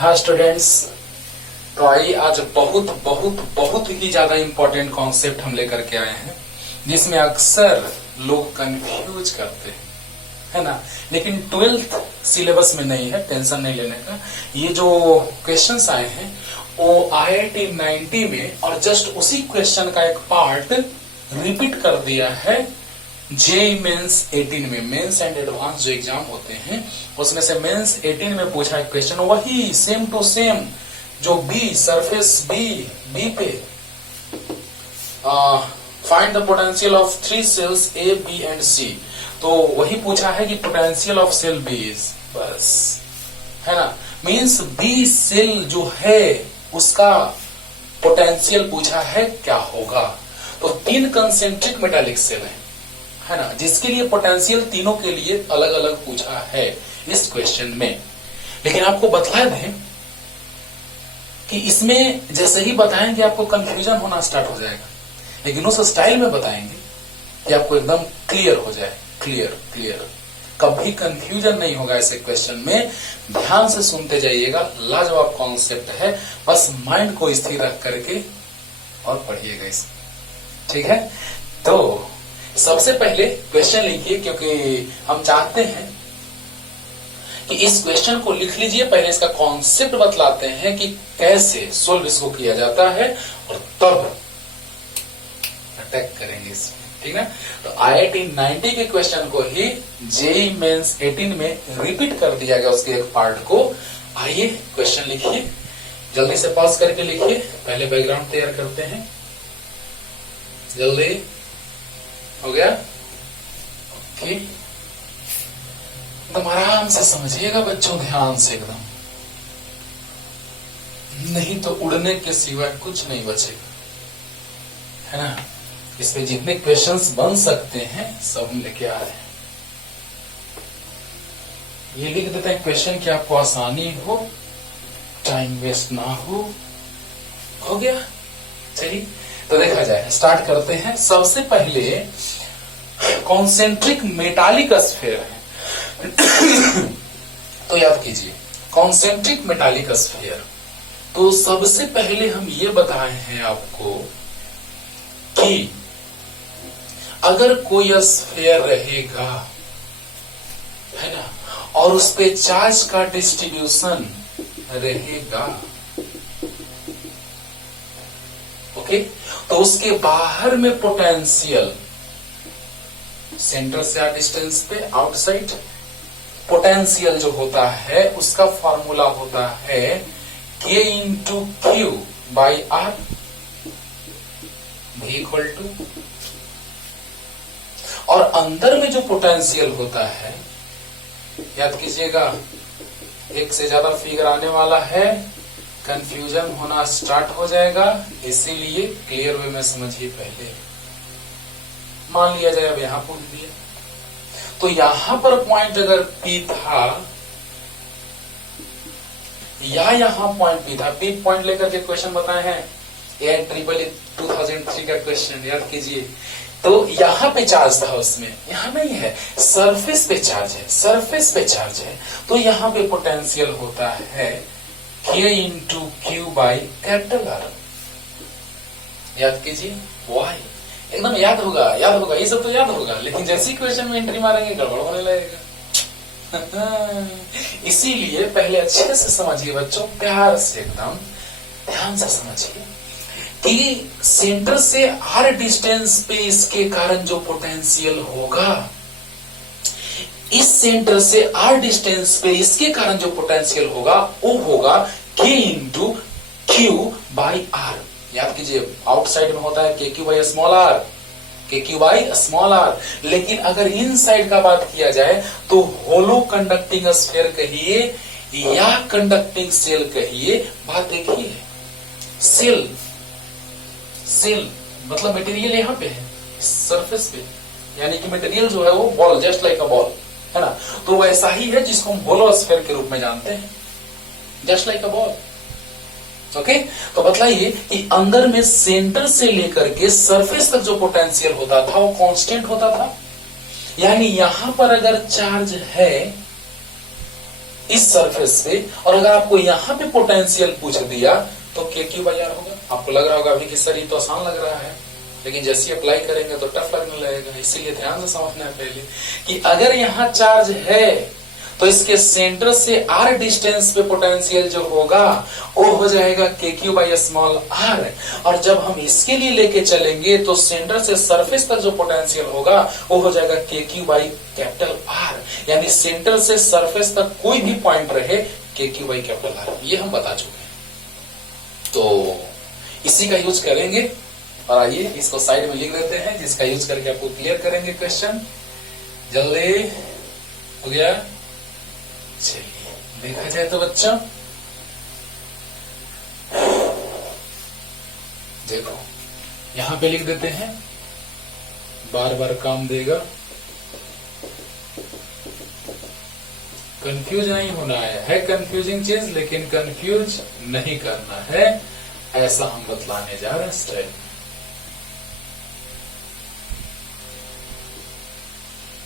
हाँ स्टूडेंट्स, तो आइए आज बहुत बहुत बहुत ही ज्यादा इम्पोर्टेंट कॉन्सेप्ट हम लेकर के आए हैं जिसमें अक्सर लोग कंफ्यूज करते हैं, है ना। लेकिन 12th सिलेबस में नहीं है, टेंशन नहीं लेने का। ये जो क्वेश्चंस आए हैं वो IIT 90 में और जस्ट उसी क्वेश्चन का एक पार्ट रिपीट कर दिया है जेईई मेंस 18 में। मेंस एंड एडवांस जो एग्जाम होते हैं उसमें से मेंस 18 में पूछा एक क्वेश्चन, वही सेम टू सेम जो बी सरफेस बी पे find the potential of 3 cells A, B and C। तो वही पूछा है कि potential of cell B is, बस, है ना। मींस बी सेल जो है उसका पोटेंशियल पूछा है क्या होगा। तो 3 कंसेंट्रिक मेटालिक सेल है ना, जिसके लिए पोटेंशियल तीनों के लिए अलग अलग पूछा है इस क्वेश्चन में। लेकिन आपको बता दें कि इसमें जैसे ही बताएंगे आपको कंफ्यूजन होना स्टार्ट हो जाएगा, लेकिन उस स्टाइल में बताएंगे कि आपको एकदम क्लियर हो जाए। क्लियर कभी कंफ्यूजन नहीं होगा ऐसे क्वेश्चन में। ध्यान से सुनते जाइएगा, लाजवाब कॉन्सेप्ट है, बस माइंड को स्थिर रख करके और पढ़िएगा इसको, ठीक है। तो सबसे पहले क्वेश्चन लिखिए, क्योंकि हम चाहते हैं कि इस क्वेश्चन को लिख लीजिए। पहले इसका कॉन्सेप्ट बतलाते हैं कि कैसे सोल्व इसको किया जाता है और तब अटैक करेंगे इसमें, ठीक है। तो IIT 90 के क्वेश्चन को ही जेईई मेंस 18 में रिपीट कर दिया गया, उसके एक पार्ट को। आइए क्वेश्चन लिखिए, जल्दी से पॉज करके लिखिए। पहले बैकग्राउंड तैयार करते हैं, जल्दी हो गया। ओके, एकदम आराम से समझिएगा बच्चों, ध्यान से एकदम, नहीं तो उड़ने के सिवाय कुछ नहीं बचेगा, है ना। इसमें जितने क्वेश्चंस बन सकते हैं सब हम लेके आ रहे हैं। ये लिख देते हैं क्वेश्चन कि आपको आसानी हो, टाइम वेस्ट ना हो गया। चलिए तो देखा जाए, स्टार्ट करते हैं। सबसे पहले कॉन्सेंट्रिक मेटालिक स्फीयर है तो याद कीजिए कॉन्सेंट्रिक मेटालिक स्फीयर। तो सबसे पहले हम ये बताए हैं आपको कि अगर कोई स्फीयर रहेगा, है ना, और उस पे चार्ज का डिस्ट्रीब्यूशन रहेगा, ओके, तो उसके बाहर में पोटेंशियल, सेंटर से डिस्टेंस पे आउटसाइड पोटेंशियल जो होता है उसका फॉर्मूला होता है K into Q by R भी इक्वल टू, और अंदर में जो पोटेंशियल होता है, याद कीजिएगा, एक से ज्यादा फिगर आने वाला है, कंफ्यूजन होना स्टार्ट हो जाएगा, इसीलिए क्लियर वे में समझिए। पहले मान लिया जाए, अब यहां पूछ दिया तो यहां पर पॉइंट अगर P था या यहां पॉइंट P था, P पॉइंट लेकर के क्वेश्चन बताए हैं, AIEEE 2003 का क्वेश्चन याद कीजिए। तो यहां पे चार्ज था, उसमें यहां नहीं है, सरफेस पे चार्ज है, सरफेस पे चार्ज है, तो यहां पे पोटेंशियल होता है K into Q by capital R। याद कीजिए, वाई एकदम याद होगा, ये सब तो याद होगा, लेकिन जैसे क्वेश्चन में एंट्री मारेंगे गड़बड़ होने लगेगा। इसीलिए पहले अच्छे से समझिए बच्चों, प्यार से एकदम ध्यान से समझिए कि सेंटर से R डिस्टेंस पे इसके कारण जो पोटेंशियल होगा, इस सेंटर से R डिस्टेंस पे इसके कारण जो पोटेंशियल होगा वो होगा K into Q by R। याद कीजिए, आउटसाइड में होता है KQ by small r, KQ by small r। लेकिन अगर इन साइड का बात किया जाए तो होलो कंडक्टिंग स्फीयर कहिए या कंडक्टिंग सेल कहिए, बात एक ही है। सेल मतलब मटेरियल यहां पे है, सरफेस पे, यानी कि मटेरियल जो है वो ball, just like a ball, है ना। तो वैसा ही है जिसको हम होलो स्फीयर के रूप में जानते हैं, just like a ball, okay. तो बतलाइए कि अंदर में सेंटर से लेकर के सरफेस तक जो पोटेंशियल होता था वो कांस्टेंट होता था, यानी यहां पर अगर चार्ज है इस सरफेस पे, और अगर आपको यहां पे पोटेंशियल पूछ दिया तो के क्यू बाई आर होगा। आपको लग रहा होगा अभी कि सर ये तो आसान लग रहा है, लेकिन जैसे अप्लाई करेंगे तो टफ लगने लगेगा। इसीलिए ध्यान से समझना है पहले कि अगर यहाँ चार्ज है तो इसके सेंटर से आर डिस्टेंस पे पोटेंशियल जो होगा वो हो जाएगा के क्यू बाई स्मॉल आर, और जब हम इसके लिए लेके चलेंगे तो सेंटर से सरफेस तक जो पोटेंशियल होगा वो हो जाएगा के क्यू बाई कैपिटल आर, यानी सेंटर से सरफेस तक कोई भी पॉइंट रहे के क्यू बाई कैपिटल आर, ये हम बता चुके हैं। तो इसी का यूज करेंगे, और आइए इसको साइड में लिख देते हैं, जिसका यूज करके आपको क्लियर करेंगे क्वेश्चन। जल्दी हो गया, चलिए देखा जाए तो बच्चों देखो यहां पे लिख देते हैं, बार बार काम देगा, कंफ्यूज नहीं होना है कंफ्यूजिंग चीज, लेकिन कंफ्यूज नहीं करना है, ऐसा हम बतलाने जा रहे हैं स्टाइल।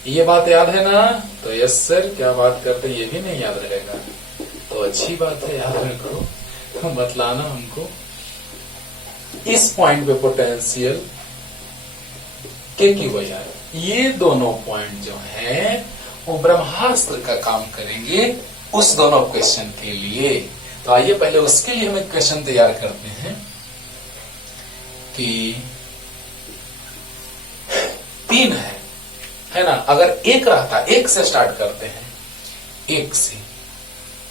ये बात याद है ना? तो यस सर, क्या बात करते ये भी नहीं याद रहेगा, तो अच्छी बात है, याद रखो, तो बतलाना हमको। इस पॉइंट पे potential K Q by are, ये दोनों पॉइंट जो हैं वो ब्रह्मास्त्र का काम करेंगे उस दोनों क्वेश्चन के लिए। तो आइए पहले उसके लिए हम एक क्वेश्चन तैयार करते हैं कि 3 है ना, अगर एक रहता, एक से स्टार्ट करते हैं, एक से,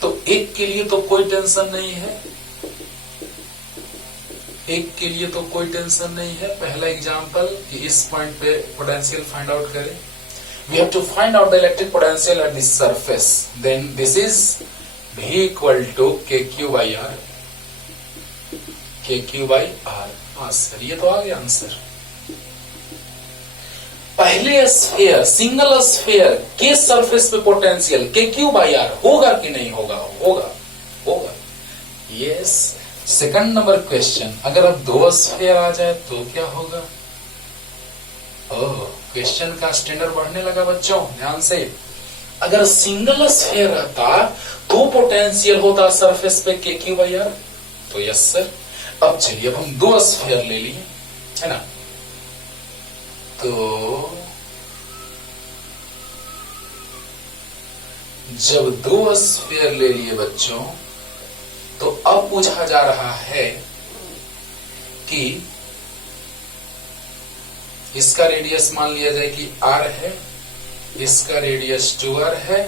तो एक के लिए तो कोई टेंशन नहीं है, एक के लिए तो कोई टेंशन नहीं है। पहला एग्जांपल कि इस पॉइंट पे पोटेंशियल फाइंड आउट करें, we have to find out the electric potential at this surface, then this is V equal to K Q by R, K Q by R. हाँ sir, ये तो आ गया answer. पहले sphere, single sphere के surface पे potential K Q by R होगा कि नहीं होगा? होगा, होगा, यस। सेकंड नंबर क्वेश्चन, अगर अब 2 स्फीयर आ जाए तो क्या होगा? ओह, क्वेश्चन का स्टैंडर्ड बढ़ने लगा बच्चों, ध्यान से। अगर सिंगल स्फीयर रहता तो पोटेंशियल होता सरफेस पे के क्यू बाई आर, तो यस सर। अब चलिए, अब हम 2 स्फीयर ले लिए, है ना, तो जब 2 स्फीयर ले लिए बच्चों, तो अब पूछा जा रहा है कि इसका रेडियस मान लिया जाए कि r है, इसका रेडियस 2r है,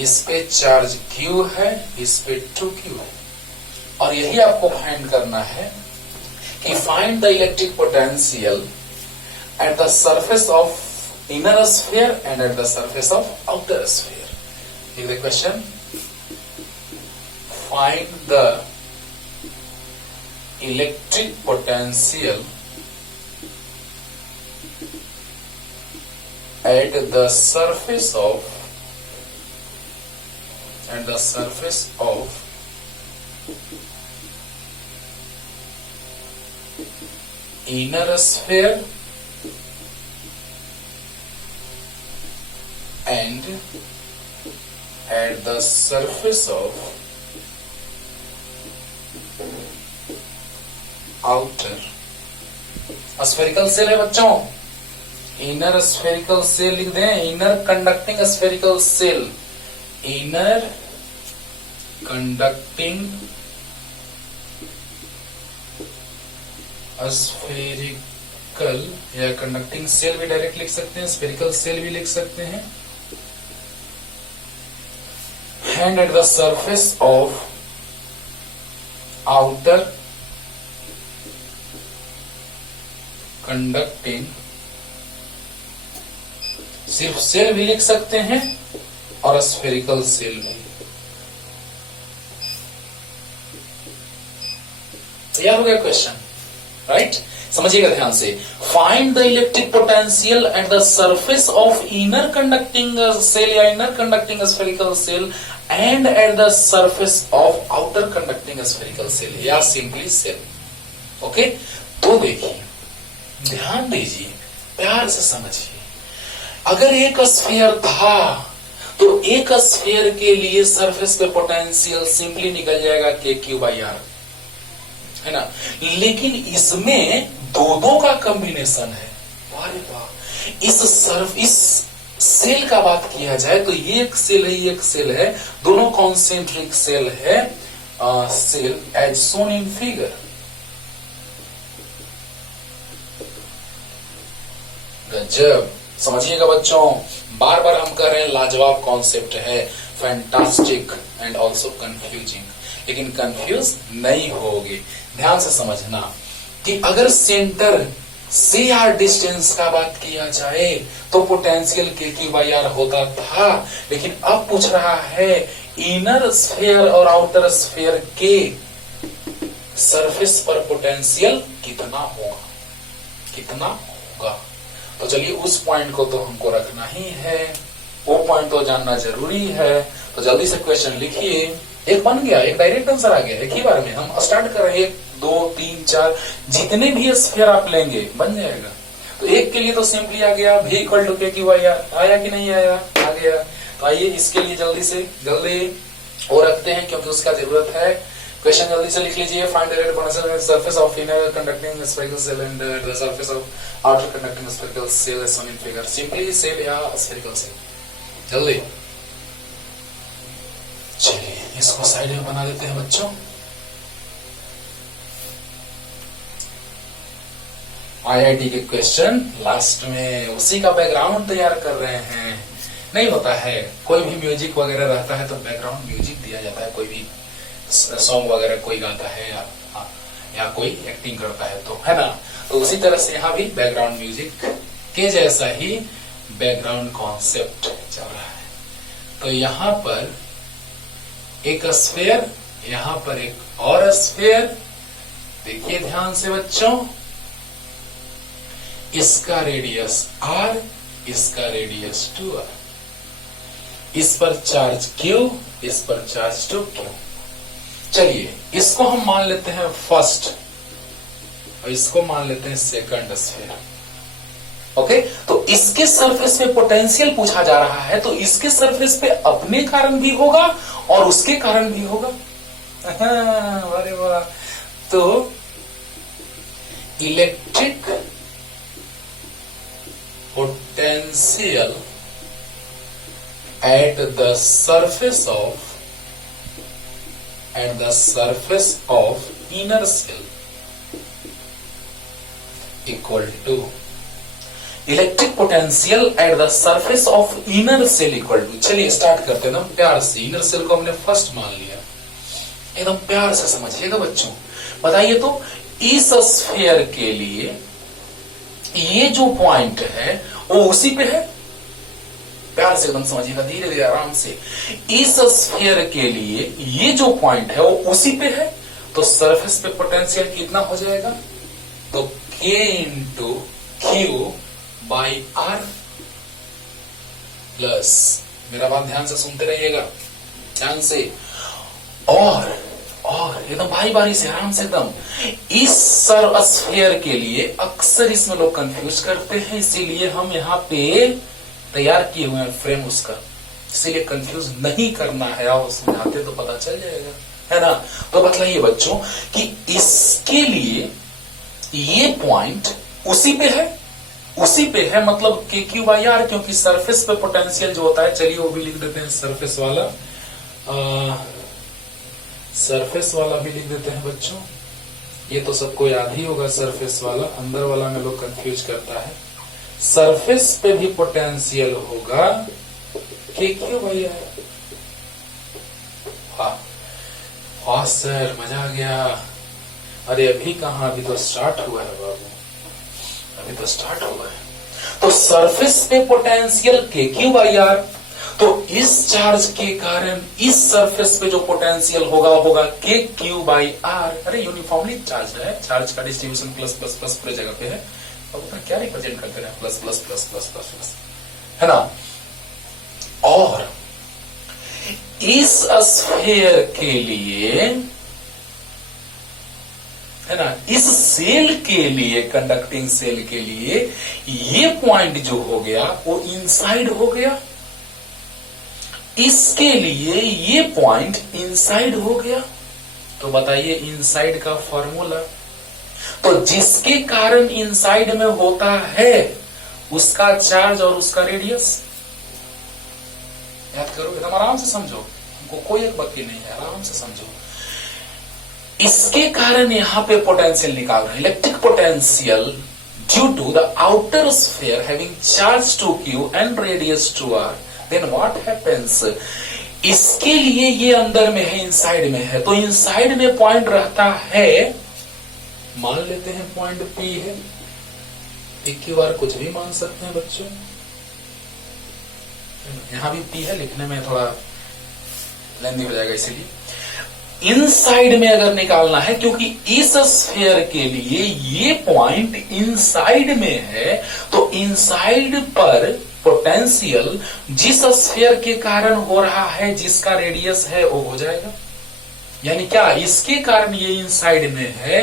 इस पे चार्ज q है, इस पे 2q है, और यही आपको फाइंड करना है कि find the electric potential at the surface of inner sphere and at the surface of outer sphere. Here's the question. Find the electric potential at the surface of inner sphere and at the surface of outer spherical shell है बच्चों। Inner spherical shell लिख दें, inner conducting spherical cell, inner conducting spherical, या conducting cell भी direct लिख सकते हैं, spherical shell भी लिख सकते हैं। And at the surface of outer conducting, सिर्फ सेल भी लिख सकते हैं और स्फेरिकल सेल भी। तैयार हो गया क्वेश्चन, राइट? समझिएगा ध्यान से। Find the electric potential at the surface of inner conducting shell या inner conducting spherical shell and at the surface of outer conducting spherical shell या सिंपली सेल। ओके, तो देखिए, ध्यान दीजिए, प्यार से समझिए। अगर एक स्फीयर था तो एक स्फीयर के लिए सरफेस पे पोटेंशियल सिंपली निकल जाएगा KQ/R, है ना। लेकिन इसमें दो का कॉम्बिनेशन है। अरे वाह, इस सेल का बात किया जाए तो ये एक सेल है, ये एक सेल है, दोनों कॉन्सेंट्रिक सेल है, shell as shown in figure. गजब, समझिएगा बच्चों, बार बार हम कह रहे हैं लाजवाब कॉन्सेप्ट है, फैंटास्टिक एंड ऑल्सो कंफ्यूजिंग, लेकिन कंफ्यूज नहीं होगे। ध्यान से समझना कि अगर सेंटर से यार डिस्टेंस का बात किया जाए तो पोटेंशियल KQ/R होता था, लेकिन अब पूछ रहा है इनर स्फीयर और आउटर स्फीयर के सरफेस पर पोटेंशियल कितना होगा, कितना होगा। तो चलिए उस पॉइंट को तो हमको रखना ही है, वो पॉइंट तो जानना जरूरी है। तो जल्दी से क्वेश्चन लिखिए। एक बन गया, एक डायरेक्ट आंसर आ गया एक ही बार में। हम स्टार्ट कर रहे हैं 1 2 3 4, जितने भी स्फीयर आप लेंगे बन जाएगा। तो एक के लिए तो सिंपली आ गया V = KQ/R, आया कि नहीं आया, आ गया। तो आइए इसके लिए जल्दी और रखते हैं क्योंकि उसका जरूरत है। क्वेश्चन जल्दी से लिख लीजिए। Find the rate potential surface of inner conducting spherical shell and the surface of outer conducting spherical shell as shown in figure. Simply shell या स्फेरिकल सेल, जल्दी। चलिए इसको साइड में बना देते हैं बच्चों। IIT के क्वेश्चन लास्ट में उसी का बैकग्राउंड तैयार कर रहे हैं। नहीं होता है, कोई भी म्यूजिक वगैरह रहता है तो बैकग्राउंड म्यूजिक दिया जाता है, कोई भी सॉन्ग वगैरह कोई गाता है या कोई एक्टिंग करता है तो, है ना। तो उसी तरह से यहाँ भी बैकग्राउंड म्यूजिक के जैसा ही बैकग्राउंड कॉन्सेप्ट चल रहा है। तो यहाँ पर एक स्फीयर, यहाँ पर एक और स्फीयर। देखिए ध्यान से बच्चों, इसका रेडियस R, इसका रेडियस 2R, इस पर चार्ज Q, इस पर चार्ज 2Q। चलिए इसको हम मान लेते हैं फर्स्ट और इसको मान लेते हैं सेकंड स्फीयर। ओके, तो इसके सरफेस पे पोटेंशियल पूछा जा रहा है, तो इसके सरफेस पे अपने कारण भी होगा और उसके कारण भी होगा। अरे वाह। तो electric potential at the surface of inner cell equal to electric potential at the surface of inner shell equal to. चलिए स्टार्ट करते हैं एकदम प्यार से। इनर सेल को हमने फर्स्ट मान लिया, एकदम प्यार से समझिएगा बच्चों। बताइए तो इस स्फीयर के लिए ये जो पॉइंट है वो उसी पे है। प्यार से एकदम समझिएगा, धीरे धीरे आराम से। इस स्फीयर के लिए ये जो पॉइंट है वो उसी पे है, तो सरफेस पे पोटेंशियल कितना हो जाएगा, तो K × Q/R प्लस, मेरा बात ध्यान से सुनते रहिएगा, ध्यान से। और एकदम भाई बारी से आराम से एकदम। इस स्फीयर के लिए अक्सर इसमें लोग कंफ्यूज करते हैं, इसीलिए हम यहाँ पे तैयार किए हुए हैं फ्रेम उसका, इसीलिए कंफ्यूज नहीं करना है। और समझाते तो पता चल जाएगा, है ना। तो बतलाइए बच्चों कि इसके लिए ये पॉइंट उसी पे है, उसी पे है, मतलब KQ/R, क्योंकि सरफेस पे पोटेंशियल जो होता है, चलिए वो भी लिख देते हैं, सरफेस वाला भी लिख देते हैं बच्चों। ये तो सबको याद ही होगा, सरफेस वाला। अंदर वाला में लोग कंफ्यूज करता है। सरफेस पे भी पोटेंशियल होगा KQ/R। वाह सर, मजा आ गया। अरे अभी कहां, अभी तो स्टार्ट हुआ है बाबू, अभी तो स्टार्ट हुआ है। तो सरफेस पे पोटेंशियल KQ/R, तो इस चार्ज के कारण इस सरफेस पे जो पोटेंशियल होगा KQ/R। अरे यूनिफॉर्मली चार्ज है, चार्ज का डिस्ट्रीब्यूशन प्लस प्लस प्लस पूरी जगह पे है। अब उसका क्या रिप्रेजेंट करते हैं, plus plus plus plus plus plus, है ना। और इस स्फीयर के लिए, है ना, इस सेल के लिए, कंडक्टिंग सेल के लिए ये पॉइंट जो हो गया वो इनसाइड हो गया। इसके लिए ये पॉइंट इनसाइड हो गया, तो बताइए इनसाइड का फॉर्मूला। तो जिसके कारण इनसाइड में होता है उसका चार्ज और उसका रेडियस याद करो, एकदम आराम से समझो, हमको कोई एक बक्की नहीं है, आराम से समझो। इसके कारण यहां पे पोटेंशियल निकाल रहे हैं, electric potential due to the outer sphere having charge 2q and radius 2r, then what happens, इसके लिए ये अंदर में है, इनसाइड में है, तो इनसाइड में पॉइंट रहता है, मान लेते हैं पॉइंट P है, एक ही बार कुछ भी मान सकते हैं बच्चों, यहां भी P है, लिखने में थोड़ा लेंदी हो जाएगा, इसीलिए इनसाइड में अगर निकालना है, क्योंकि इस स्फीयर के लिए ये पॉइंट इनसाइड में है, तो इनसाइड पर पोटेंशियल जिस स्फीयर के कारण हो रहा है, जिसका रेडियस है वो हो जाएगा, यानी क्या, इसके कारण ये इनसाइड में है,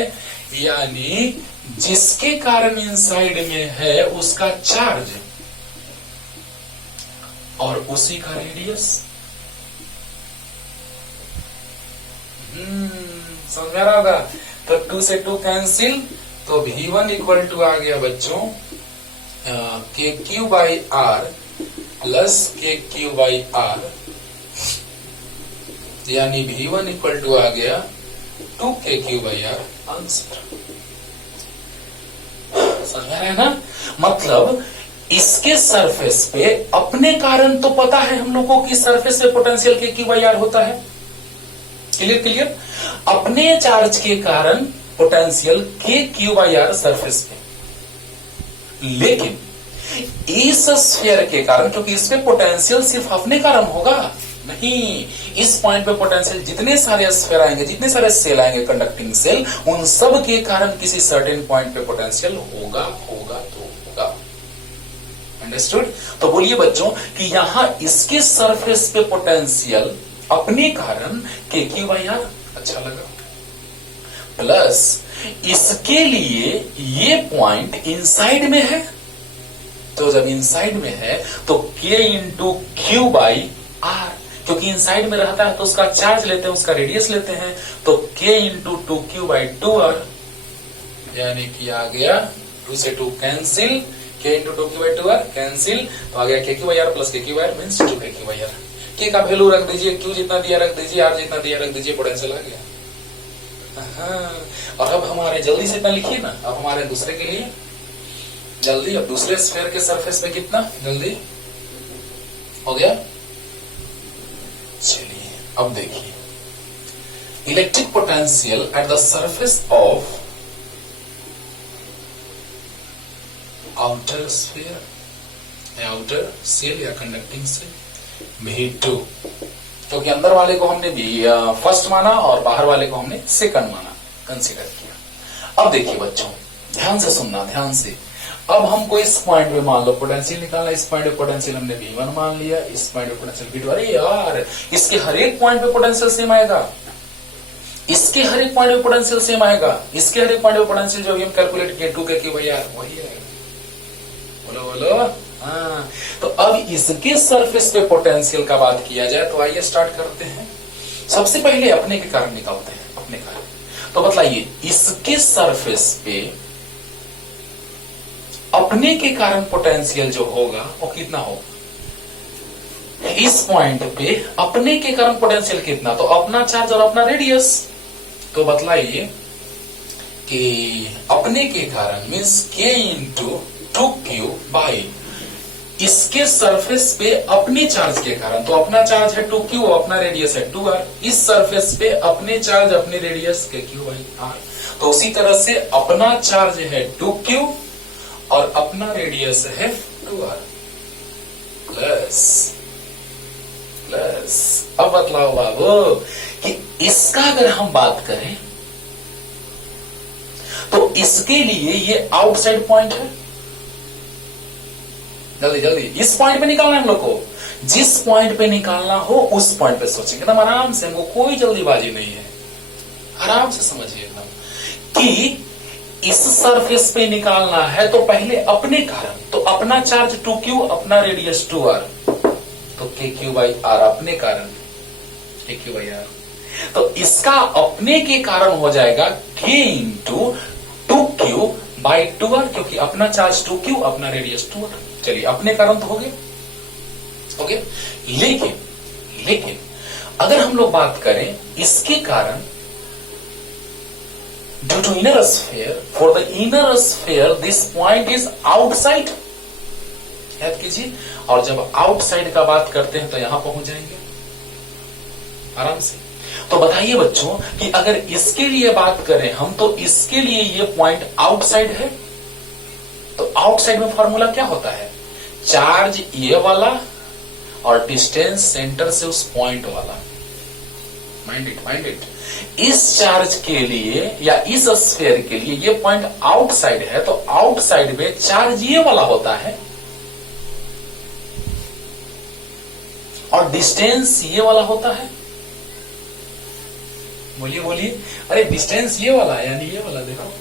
यानी जिसके कारण इनसाइड में है उसका चार्ज और उसी का रेडियस। समझ में आ रहा होगा, तो 2 से 2 कैंसिल, तो V1 इक्वल टू आ गया बच्चों KQ/R प्लस KQ/R, यानी V1 इक्वल टू आ गया 2KQ/R आंसर। समझ में आ रहा है ना, मतलब इसके सरफेस पे अपने कारण तो पता है हम लोगों की सरफेस पे पोटेंशियल KQ/R होता है, क्लियर क्लियर, अपने चार्ज के कारण पोटेंशियल KQ/R सरफेस पे, लेकिन इस स्फीयर के कारण, क्योंकि इस पे पोटेंशियल सिर्फ अपने कारण होगा नहीं, इस पॉइंट पे पोटेंशियल जितने सारे स्फीयर आएंगे, जितने सारे सेल आएंगे कंडक्टिंग सेल, उन सब के कारण किसी सर्टेन पॉइंट पे पोटेंशियल होगा होगा तो होगा, अंडरस्टूड। तो बोलिए बच्चों कि यहां इसके सरफेस पे पोटेंशियल अपने कारण KQ/R, अच्छा लगा, प्लस इसके लिए ये पॉइंट इनसाइड में है, तो जब इनसाइड में है तो K इंटू Q/R, क्योंकि इनसाइड में रहता है तो उसका चार्ज लेते हैं, उसका रेडियस लेते हैं, तो K इंटू 2Q/2R, यानी कि आ गया 2 से 2 cancel, K into 2Q/2R cancel, तो आ गया KQ/R plus KQ/R means 2KQ/R। K का वैल्यू रख दीजिए, Q जितना दिया रख दीजिए, R जितना दिया रख दीजिए, पोटेंशियल आ गया। और अब हमारे जल्दी से इतना लिखिए ना, अब हमारे दूसरे के लिए जल्दी, अब दूसरे स्फीयर के सरफेस पे कितना जल्दी हो गया, चलिए अब देखिए, electric potential at the surface of outer sphere, outer shell या कंडक्टिंग सेल V2, क्योंकि अंदर वाले को हमने भी फर्स्ट माना और बाहर वाले को हमने सेकंड माना, कंसीडर किया। अब देखिए बच्चों, ध्यान से सुनना, ध्यान से, अब हमको इस पॉइंट पे मान लो पोटेंशियल निकालना, इस पॉइंट पे पोटेंशियल हमने V1 मान लिया, इस पॉइंट पे पोटेंशियल V2, अरे यार इसके हर एक पॉइंट पे पोटेंशियल सेम आएगा, इसके हर एक पॉइंट पे पोटेंशियल सेम आएगा, इसके हर एक पॉइंट पे पोटेंशियल जो हम कैलकुलेट किए 2KQ/R वही आएगा, बोलो बोलो, हाँ। तो अब इसके सरफेस पे पोटेंशियल का बात किया जाए तो आइए स्टार्ट करते हैं। सबसे पहले अपने के कारण निकालते हैं, अपने कारण, तो बताइए इसके सरफेस पे अपने के कारण पोटेंशियल जो होगा वो कितना होगा, इस पॉइंट पे अपने के कारण पोटेंशियल कितना, तो अपना चार्ज और अपना रेडियस, तो बतलाइए कि अपने के कारण means K into 2Q by इसके सरफेस पे अपने चार्ज के कारण, तो अपना चार्ज है 2Q, अपना रेडियस है 2R, इस सरफेस पे अपने चार्ज अपने रेडियस KQ/R, तो उसी तरह से अपना चार्ज है 2Q और अपना रेडियस है 2R प्लस प्लस। अब बतलाओ बाबू कि इसका अगर हम बात करें तो इसके लिए ये आउटसाइड पॉइंट है, जल्दी जल्दी इस पॉइंट पे निकालना है हम लोग को, जिस पॉइंट पे निकालना हो उस पॉइंट पे सोचेंगे एकदम आराम से, हमको कोई जल्दीबाजी नहीं है, आराम से समझिए एकदम कि इस सरफेस पे निकालना है तो पहले अपने कारण, तो अपना चार्ज 2Q, अपना रेडियस 2R, तो के क्यू बाई आर अपने कारण, के क्यू बाई आर। तो इसका अपने के कारण हो जाएगा K into two Q by two R, क्योंकि अपना चार्ज टू क्यू, अपना रेडियस टू आर। चलिए अपने कारण तो हो गए, ओके। लेकिन अगर हम लोग बात करें इसके कारण, due to inner sphere, for the inner sphere this point is outside, याद कीजिए। और जब आउटसाइड का बात करते हैं तो यहां पहुंच जाएंगे आराम से। तो बताइए बच्चों कि अगर इसके लिए बात करें हम, तो इसके लिए ये पॉइंट आउटसाइड है। तो आउटसाइड में फॉर्मूला क्या होता है? चार्ज ये वाला और डिस्टेंस सेंटर से उस पॉइंट वाला। Mind it. इस चार्ज के लिए या इस स्फीयर के लिए ये पॉइंट आउटसाइड है, तो आउटसाइड में चार्ज ये वाला होता है और डिस्टेंस ये वाला होता है। बोलिए, अरे डिस्टेंस ये वाला यानी ये वाला, देखो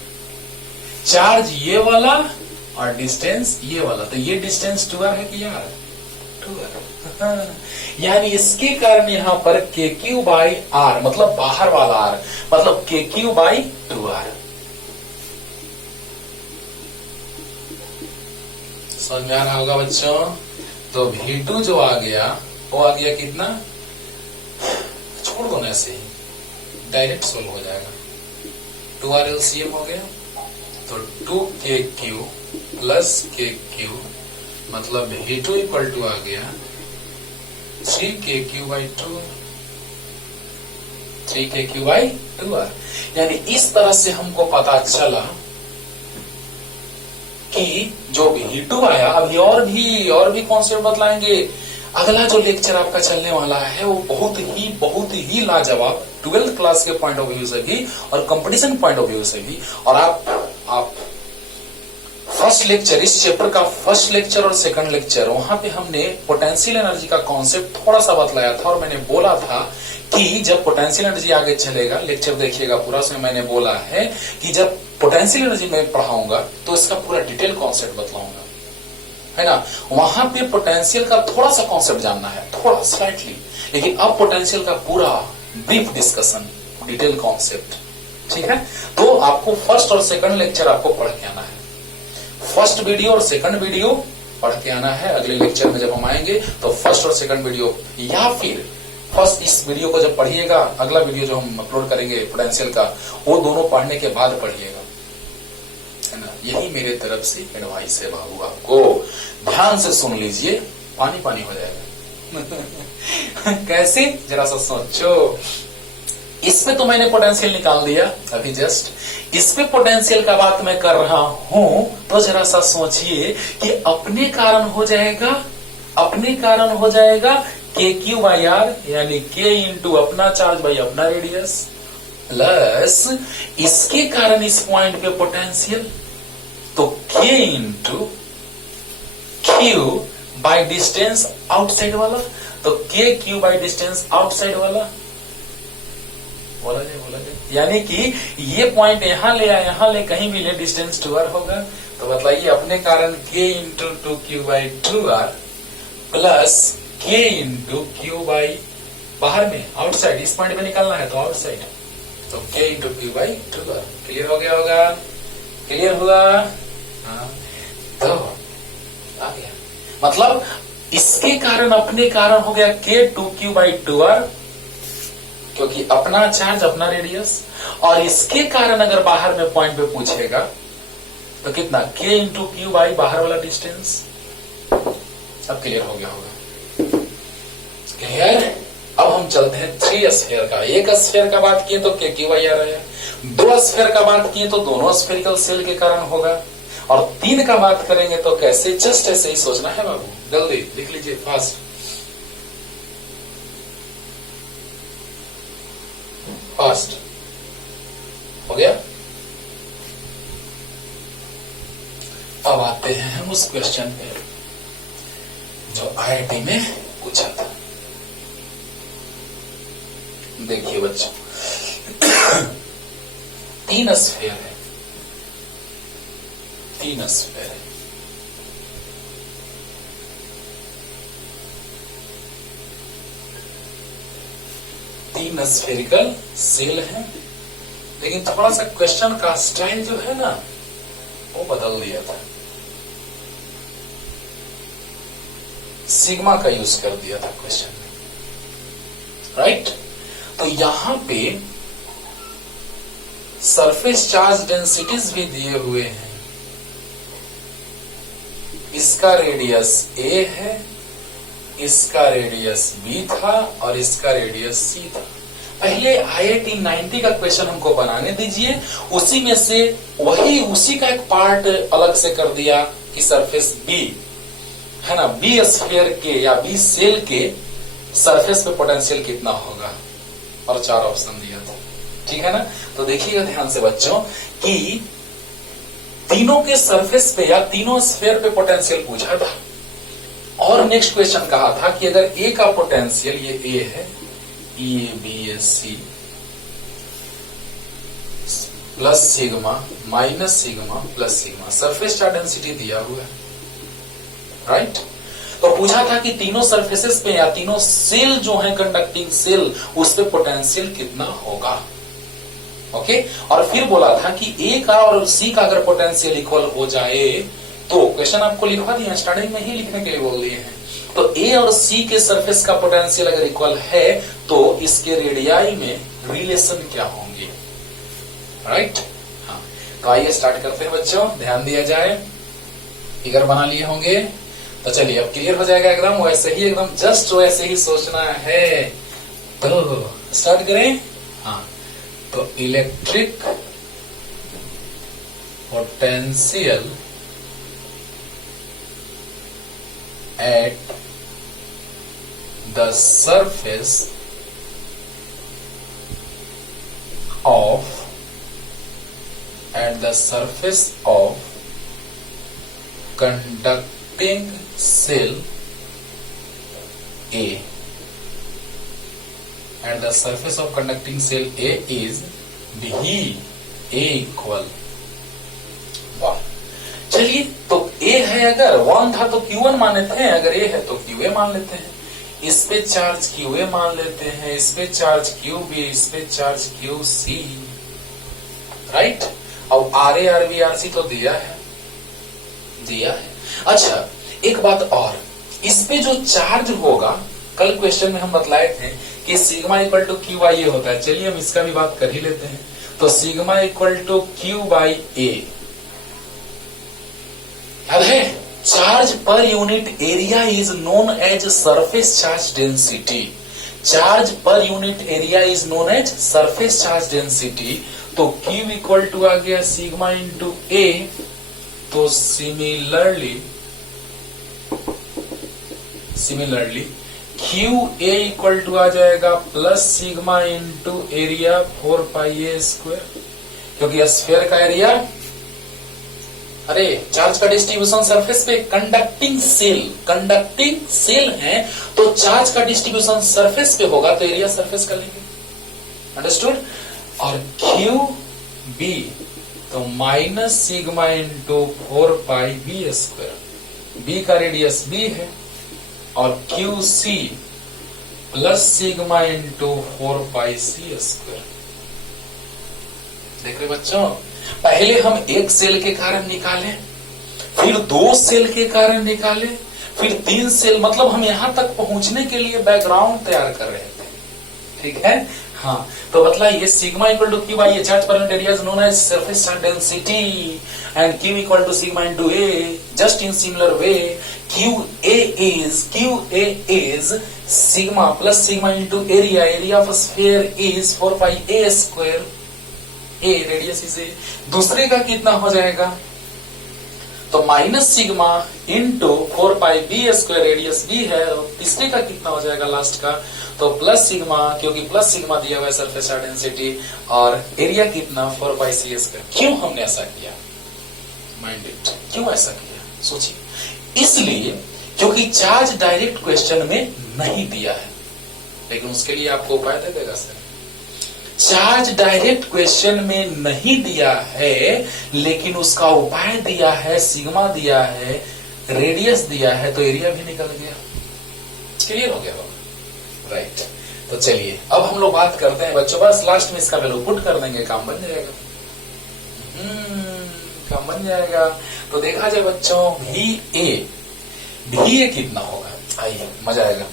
चार्ज ये वाला और डिस्टेंस ये वाला, तो ये डिस्टेंस 2r है कि यार 2r। यानी इसके कारण यहां पर के क्यू बाई आर, मतलब बाहर वाला आर, मतलब के क्यू बाई 2r। समझ में आ रहा होगा बच्चों? तो V2 जो आ गया वो आ गया कितना, छोड़ दो ना, ऐसे ही डायरेक्ट सोल्व हो जाएगा। 2r LCM हो गया, तो 2kq प्लस kq, मतलब V2 इक्वल टू आ गया 3kq by 2, 3kq by 2r। यानी इस तरह से हमको पता चला कि जो V2 आया, अभी और भी कॉन्सेप्ट बतलाएंगे। अगला जो लेक्चर आपका चलने वाला है वो बहुत ही लाजवाब, 12th क्लास के पॉइंट ऑफ व्यू से भी और कंपटीशन पॉइंट ऑफ व्यू से भी। और आप फर्स्ट लेक्चर, इस चैप्टर का फर्स्ट लेक्चर और सेकंड लेक्चर, वहां पे हमने पोटेंशियल एनर्जी का कॉन्सेप्ट थोड़ा सा बतलाया था और मैंने बोला था कि जब पोटेंशियल एनर्जी आगे चलेगा, लेक्चर देखिएगा पूरा, उसमें मैंने बोला है कि जब पोटेंशियल एनर्जी में पढ़ाऊंगा तो इसका पूरा डिटेल कॉन्सेप्ट बतलाऊंगा, है ना। वहां पे पोटेंशियल का थोड़ा सा कॉन्सेप्ट जानना है, थोड़ा स्लाइटली, लेकिन अब पोटेंशियल का पूरा ब्रीफ डिस्कशन, डिटेल कॉन्सेप्ट, ठीक है। तो आपको फर्स्ट और सेकंड लेक्चर आपको पढ़ के आना है, फर्स्ट वीडियो और सेकंड वीडियो पढ़ के आना है। अगले लेक्चर में जब हम आएंगे तो फर्स्ट और सेकंड वीडियो, या फिर फर्स्ट इस वीडियो को जब पढ़िएगा, अगला वीडियो जो हम अपलोड करेंगे पोटेंशियल का, वो दोनों पढ़ने के बाद पढ़िएगा, है ना। यही मेरे तरफ से एडवाइस है बाबू, आपको ध्यान से सुन लीजिए, पानी पानी हो जाएगा। कैसे, जरा सा सोचो। इसमें तो मैंने पोटेंशियल निकाल दिया अभी जस्ट, इसमें पोटेंशियल का बात मैं कर रहा हूं, तो जरा सा सोचिए कि अपने कारण हो जाएगा के क्यू बाई आर, यानी के इंटू अपना चार्ज बाई अपना रेडियस, प्लस इसके कारण इस पॉइंट पे पोटेंशियल, तो के into Q by distance outside वाला, तो के क्यू बाई डिस्टेंस आउटसाइड वाला। बोला जाए, यानी कि ये पॉइंट यहां ले कहीं भी ले, डिस्टेंस 2r होगा। तो बताइए अपने कारण k into 2q by 2r plus k into Q by, बाहर में आउटसाइड, इस पॉइंट पे निकालना है तो आउटसाइड, तो k into Q by 2r। Clear हो गया होगा? क्लियर हुआ? हाँ, तो आ गया, मतलब इसके कारण अपने कारण हो गया k 2q बाई 2r, क्योंकि अपना चार्ज अपना रेडियस, और इसके कारण अगर बाहर में पॉइंट पे पूछेगा तो कितना, k इंटू क्यू बाई बाहर वाला डिस्टेंस। अब क्लियर हो गया होगा? क्लियर? अब हम चलते हैं 3 स्फीयर का। एक स्फीयर का बात किए तो के क्यू बाई आर आया, 2 स्फीयर का बात किए तो दोनों स्फेरिकल सेल के कारण होगा, और 3 का बात करेंगे तो कैसे, जस्ट ऐसे ही सोचना है बाबू, जल्दी लिख लीजिए फास्ट। फास्ट हो गया। अब आते हैं हम उस क्वेश्चन पे जो आईआईटी में पूछा था। देखिए बच्चों, 3 स्फीयर है, 3 स्फीयर है। 3 स्फेरिकल सेल है, लेकिन थोड़ा सा क्वेश्चन का स्टाइल जो है ना वो बदल दिया था, सिग्मा का यूज कर दिया था क्वेश्चन में, राइट। तो यहां पे सरफेस चार्ज डेंसिटीज भी दिए हुए हैं, इसका रेडियस a है, इसका रेडियस b था और इसका रेडियस c था। पहले IIT 90 का क्वेश्चन हमको बनाने दीजिए, उसी में से उसी का एक पार्ट अलग से कर दिया कि सरफेस b है ना, बी स्फीयर के या बी सेल के सरफेस पे पोटेंशियल कितना होगा, और 4 ऑप्शन दिया था, ठीक है ना। तो देखिएगा ध्यान से बच्चों कि तीनों के सरफेस पे या तीनों स्फीयर पे पोटेंशियल पूछा था, और नेक्स्ट क्वेश्चन कहा था कि अगर ए का पोटेंशियल, ये ए है, E A B A C plus sigma minus sigma plus sigma, surface charge density दिया हुआ है, राइट। तो पूछा था कि तीनों सरफेसेस पे या तीनों सेल जो है कंडक्टिंग सेल, उस पे पोटेंशियल कितना होगा, ओके। और फिर बोला था कि ए का और सी का अगर पोटेंशियल इक्वल हो जाए, तो क्वेश्चन आपको लिखवा दिया, स्टार्टिंग में ही लिखने के लिए बोल दिए हैं। तो ए और सी के सरफेस का पोटेंशियल अगर इक्वल है तो इसके रेडियाई में रिलेशन क्या होंगे, राइट। हाँ, तो आइए स्टार्ट करते हैं बच्चों, ध्यान दिया जाए। फिगर बना लिए होंगे तो चलिए अब क्लियर हो जाएगा एकदम, वैसे ही एकदम जस्ट वैसे ही सोचना है। तो स्टार्ट करें। हाँ, तो electric potential at the surface of conducting cell A, and the surface of conducting cell A is B, A equal 1। चलिए, तो A है, अगर 1 था तो Q1 मान लेते हैं, अगर A है तो QA मान लेते हैं, इस पे चार्ज QA मान लेते हैं, इस पे चार्ज QB, इस पे चार्ज QC, राइट। अब RA RB RC तो दिया है। अच्छा, एक बात और, इस पे जो चार्ज होगा, कल क्वेश्चन में हम बतलाए थे कि sigma equal to Q by A होता है, चलिए हम इसका भी बात कर ही लेते हैं। तो sigma equal to Q by A, याद है, चार्ज पर unit area is known as surface charge density, charge पर unit area is known as surface charge density. तो क्यू इक्वल टू आ गया सिग्मा इंटू ए, तो similarly Q A equal to आ जाएगा plus sigma into area 4 pi A square, क्योंकि sphere का area, अरे चार्ज का डिस्ट्रीब्यूशन सरफेस पे, कंडक्टिंग सेल है तो चार्ज का डिस्ट्रीब्यूशन सरफेस पे होगा, तो एरिया सरफेस का लेंगे, अंडरस्टूड। और क्यू बी तो minus sigma into 4 pi B square, B का रेडियस बी है, और Q C plus sigma into 4 pi C square. देख रहे बच्चों, पहले हम एक सेल के कारण निकाले, फिर 2 सेल के कारण निकाले, फिर 3 सेल, मतलब हम यहां तक पहुंचने के लिए बैकग्राउंड तैयार कर रहे थे, ठीक है। हाँ, तो मतलब ये sigma equal to Q by A, charge पर unit area is known as surface charge density, and Q equal to sigma into A. Just in similar way QA is sigma plus sigma into area of a sphere is 4 pi a square, a radius is a, दूसरे का कितना हो जाएगा, तो minus sigma into 4 pi B square, radius b है, और तीसरे का कितना हो जाएगा लास्ट का, तो प्लस सिग्मा, क्योंकि प्लस सिग्मा दिया हुआ है सरफेस चार्ज डेंसिटी, और एरिया कितना 4 पाई सी स्क्वायर। क्यों हमने ऐसा किया, माइंड इट, क्यों ऐसा किया, सोचिए। इसलिए क्योंकि चार्ज डायरेक्ट क्वेश्चन में नहीं दिया है, लेकिन उसके लिए आपको उपाय दे देगा सर। चार्ज डायरेक्ट क्वेश्चन में नहीं दिया है, लेकिन उसका उपाय दिया है, सिग्मा दिया है, रेडियस दिया है, तो एरिया भी निकल गया, क्लियर हो गया, राइट। तो चलिए अब हम लोग बात करते हैं बच्चों, बस लास्ट में इसका वैल्यू पुट कर देंगे, काम बन जाएगा। काम बन जाएगा। तो देखा जाए बच्चों, भी ए कितना होगा, आइए मजा आएगा।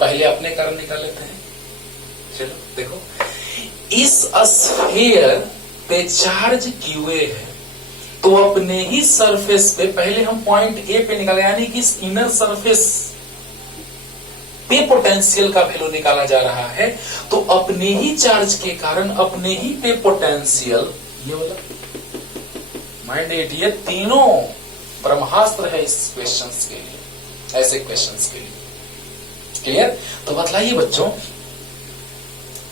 पहले अपने कारण निकाल लेते हैं। चलो देखो, इस स्फीयर पे चार्ज क्यूए है, तो अपने ही सरफेस पे पहले हम पॉइंट ए पे निकाले, यानी कि इस इनर सरफेस पे पोटेंशियल का वैल्यू निकाला जा रहा है। तो अपने ही चार्ज के कारण अपने ही पे पोटेंशियल, ये वाला माइंड इट, ये तीनों ब्रह्मास्त्र है इस क्वेश्चंस के लिए, ऐसे क्वेश्चंस के लिए। क्लियर? तो बतलाइए बच्चों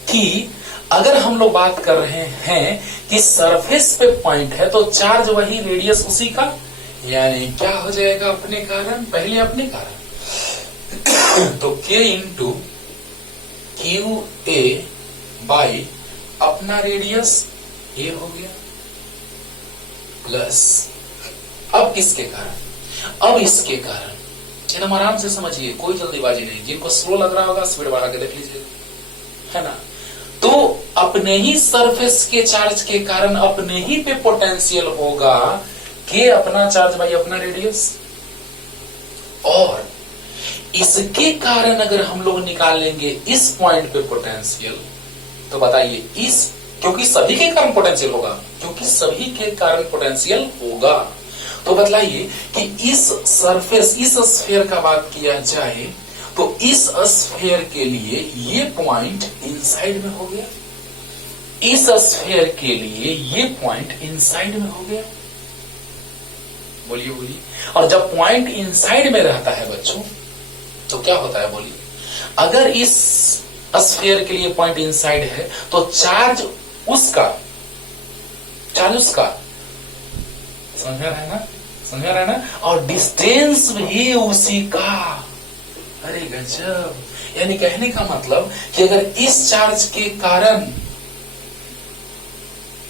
कि अगर हम लोग बात कर रहे हैं कि सरफेस पे पॉइंट है तो चार्ज वही, रेडियस उसी का, यानी क्या हो जाएगा, अपने कारण, पहले अपने कारण। तो K into Q A by अपना रेडियस ए हो गया, प्लस अब किसके कारण, अब इसके कारण। एकदम आराम से समझिए, कोई जल्दीबाजी नहीं, जिनको स्लो लग रहा होगा स्पीड बढ़ा के देख लीजिए, है ना। तो अपने ही सरफेस के चार्ज के कारण अपने ही पे पोटेंशियल होगा, के अपना चार्ज बाई अपना रेडियस, और इसके कारण अगर हम लोग निकालेंगे इस पॉइंट पे पोटेंशियल, तो बताइए इस, क्योंकि सभी के कारण पोटेंशियल होगा, क्योंकि सभी के कारण पोटेंशियल होगा, तो बतलाइए कि इस सरफेस, इस स्फीयर का बात किया जाए तो इस स्फीयर के लिए ये पॉइंट इनसाइड में हो गया, इस स्फीयर के लिए ये पॉइंट इनसाइड में हो गया। बोलिए बोलिए। और जब पॉइंट इनसाइड में रहता है बच्चों तो क्या होता है, बोलिए। अगर इस स्फीयर के लिए पॉइंट इनसाइड है तो चार्ज उसका, समझ रहा है ना, और डिस्टेंस भी उसी का। अरे गजब, यानी कहने का मतलब कि अगर इस चार्ज के कारण,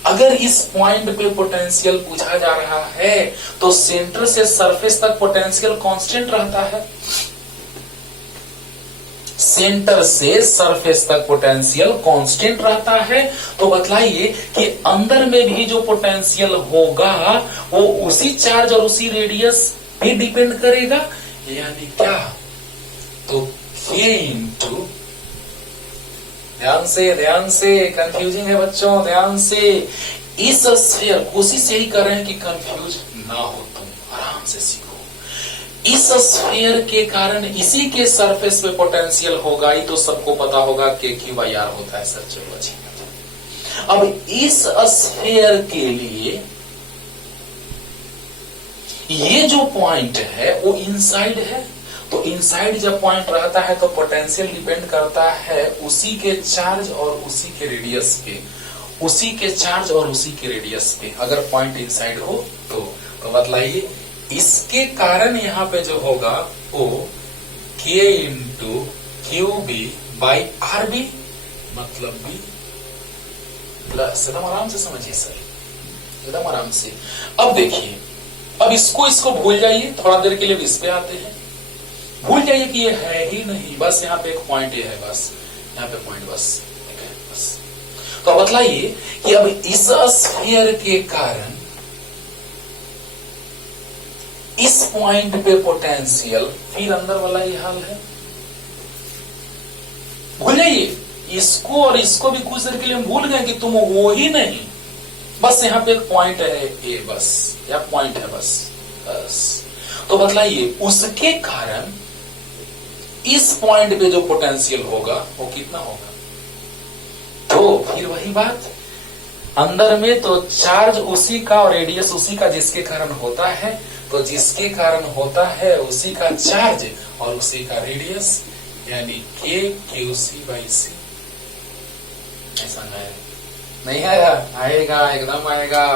अगर इस पॉइंट पे पोटेंशियल पूछा जा रहा है तो सेंटर से सरफेस तक पोटेंशियल कांस्टेंट रहता है, सेंटर से सरफेस तक पोटेंशियल कांस्टेंट रहता है। तो बतलाइए कि अंदर में भी जो पोटेंशियल होगा वो उसी चार्ज और उसी रेडियस पे डिपेंड करेगा, यानी क्या, तो K इंटू, ध्यान से कंफ्यूजिंग है बच्चों, ध्यान से, इस स्फीयर, कोशिश यही कर रहे हैं कि कंफ्यूज ना हो तुम, आराम से सीखो। इस स्फीयर के कारण इसी के सरफेस पे पोटेंशियल होगा, ही तो सबको पता होगा कि Q/R होता है सर, चलो अच्छी बात है। अब इस स्फीयर के लिए ये जो पॉइंट है वो इनसाइड है, तो इनसाइड जब पॉइंट रहता है तो पोटेंशियल डिपेंड करता है उसी के चार्ज और उसी के रेडियस पे, उसी के चार्ज और उसी के रेडियस पे, अगर पॉइंट इनसाइड हो तो बतलाइए इसके कारण यहाँ पे जो होगा वो K into Q B by R B, मतलब बी प्लस, एकदम आराम से समझिए सर, एकदम आराम से। अब देखिए, अब इसको भूल जाइए, थोड़ा देर के लिए इस पे आते हैं, भूल जाइए कि ये है ही नहीं, बस यहाँ पे एक पॉइंट ये है, बस यहाँ पे पॉइंट बस एक है बस। तो बतलाइए कि अब इस स्फीयर के कारण इस पॉइंट पे पोटेंशियल, फिर अंदर वाला ये हाल है, भूल जाइए इसको, और इसको भी कुछ देर के लिए हम भूल गए कि तुम वो ही नहीं, बस यहाँ पे एक पॉइंट है ए, बस या पॉइंट है बस। तो बतलाइए उसके कारण इस पॉइंट पे जो पोटेंशियल होगा वो कितना होगा, तो फिर वही बात, अंदर में तो चार्ज उसी का और रेडियस उसी का जिसके कारण होता है, तो जिसके कारण होता है उसी का चार्ज और उसी का रेडियस, यानी K QC/C। ऐसा नहीं आया, आएगा, एकदम आएगा,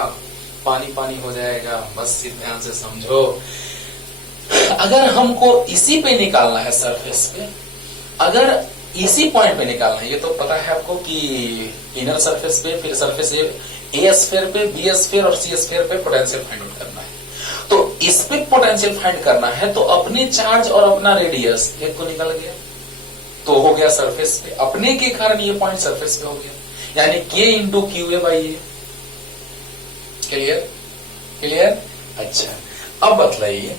पानी पानी हो जाएगा, बस ध्यान से समझो। अगर हमको इसी पे निकालना है सरफेस पे, अगर इसी पॉइंट पे निकालना है, ये तो पता है आपको कि इनर सरफेस पे, फिर सरफेस ए स्फीयर पे, बी स्फीयर और सी स्फीयर पे पोटेंशियल फाइंड आउट करना है। तो इस पे पोटेंशियल फाइंड करना है, तो अपने चार्ज और अपना रेडियस एक तो निकल गया, तो हो गया सरफेस पे, अपने के कारण ये पॉइंट सरफेस पे हो गया, यानी K into Q A by A. Clear clear. अच्छा, अब बतलाइए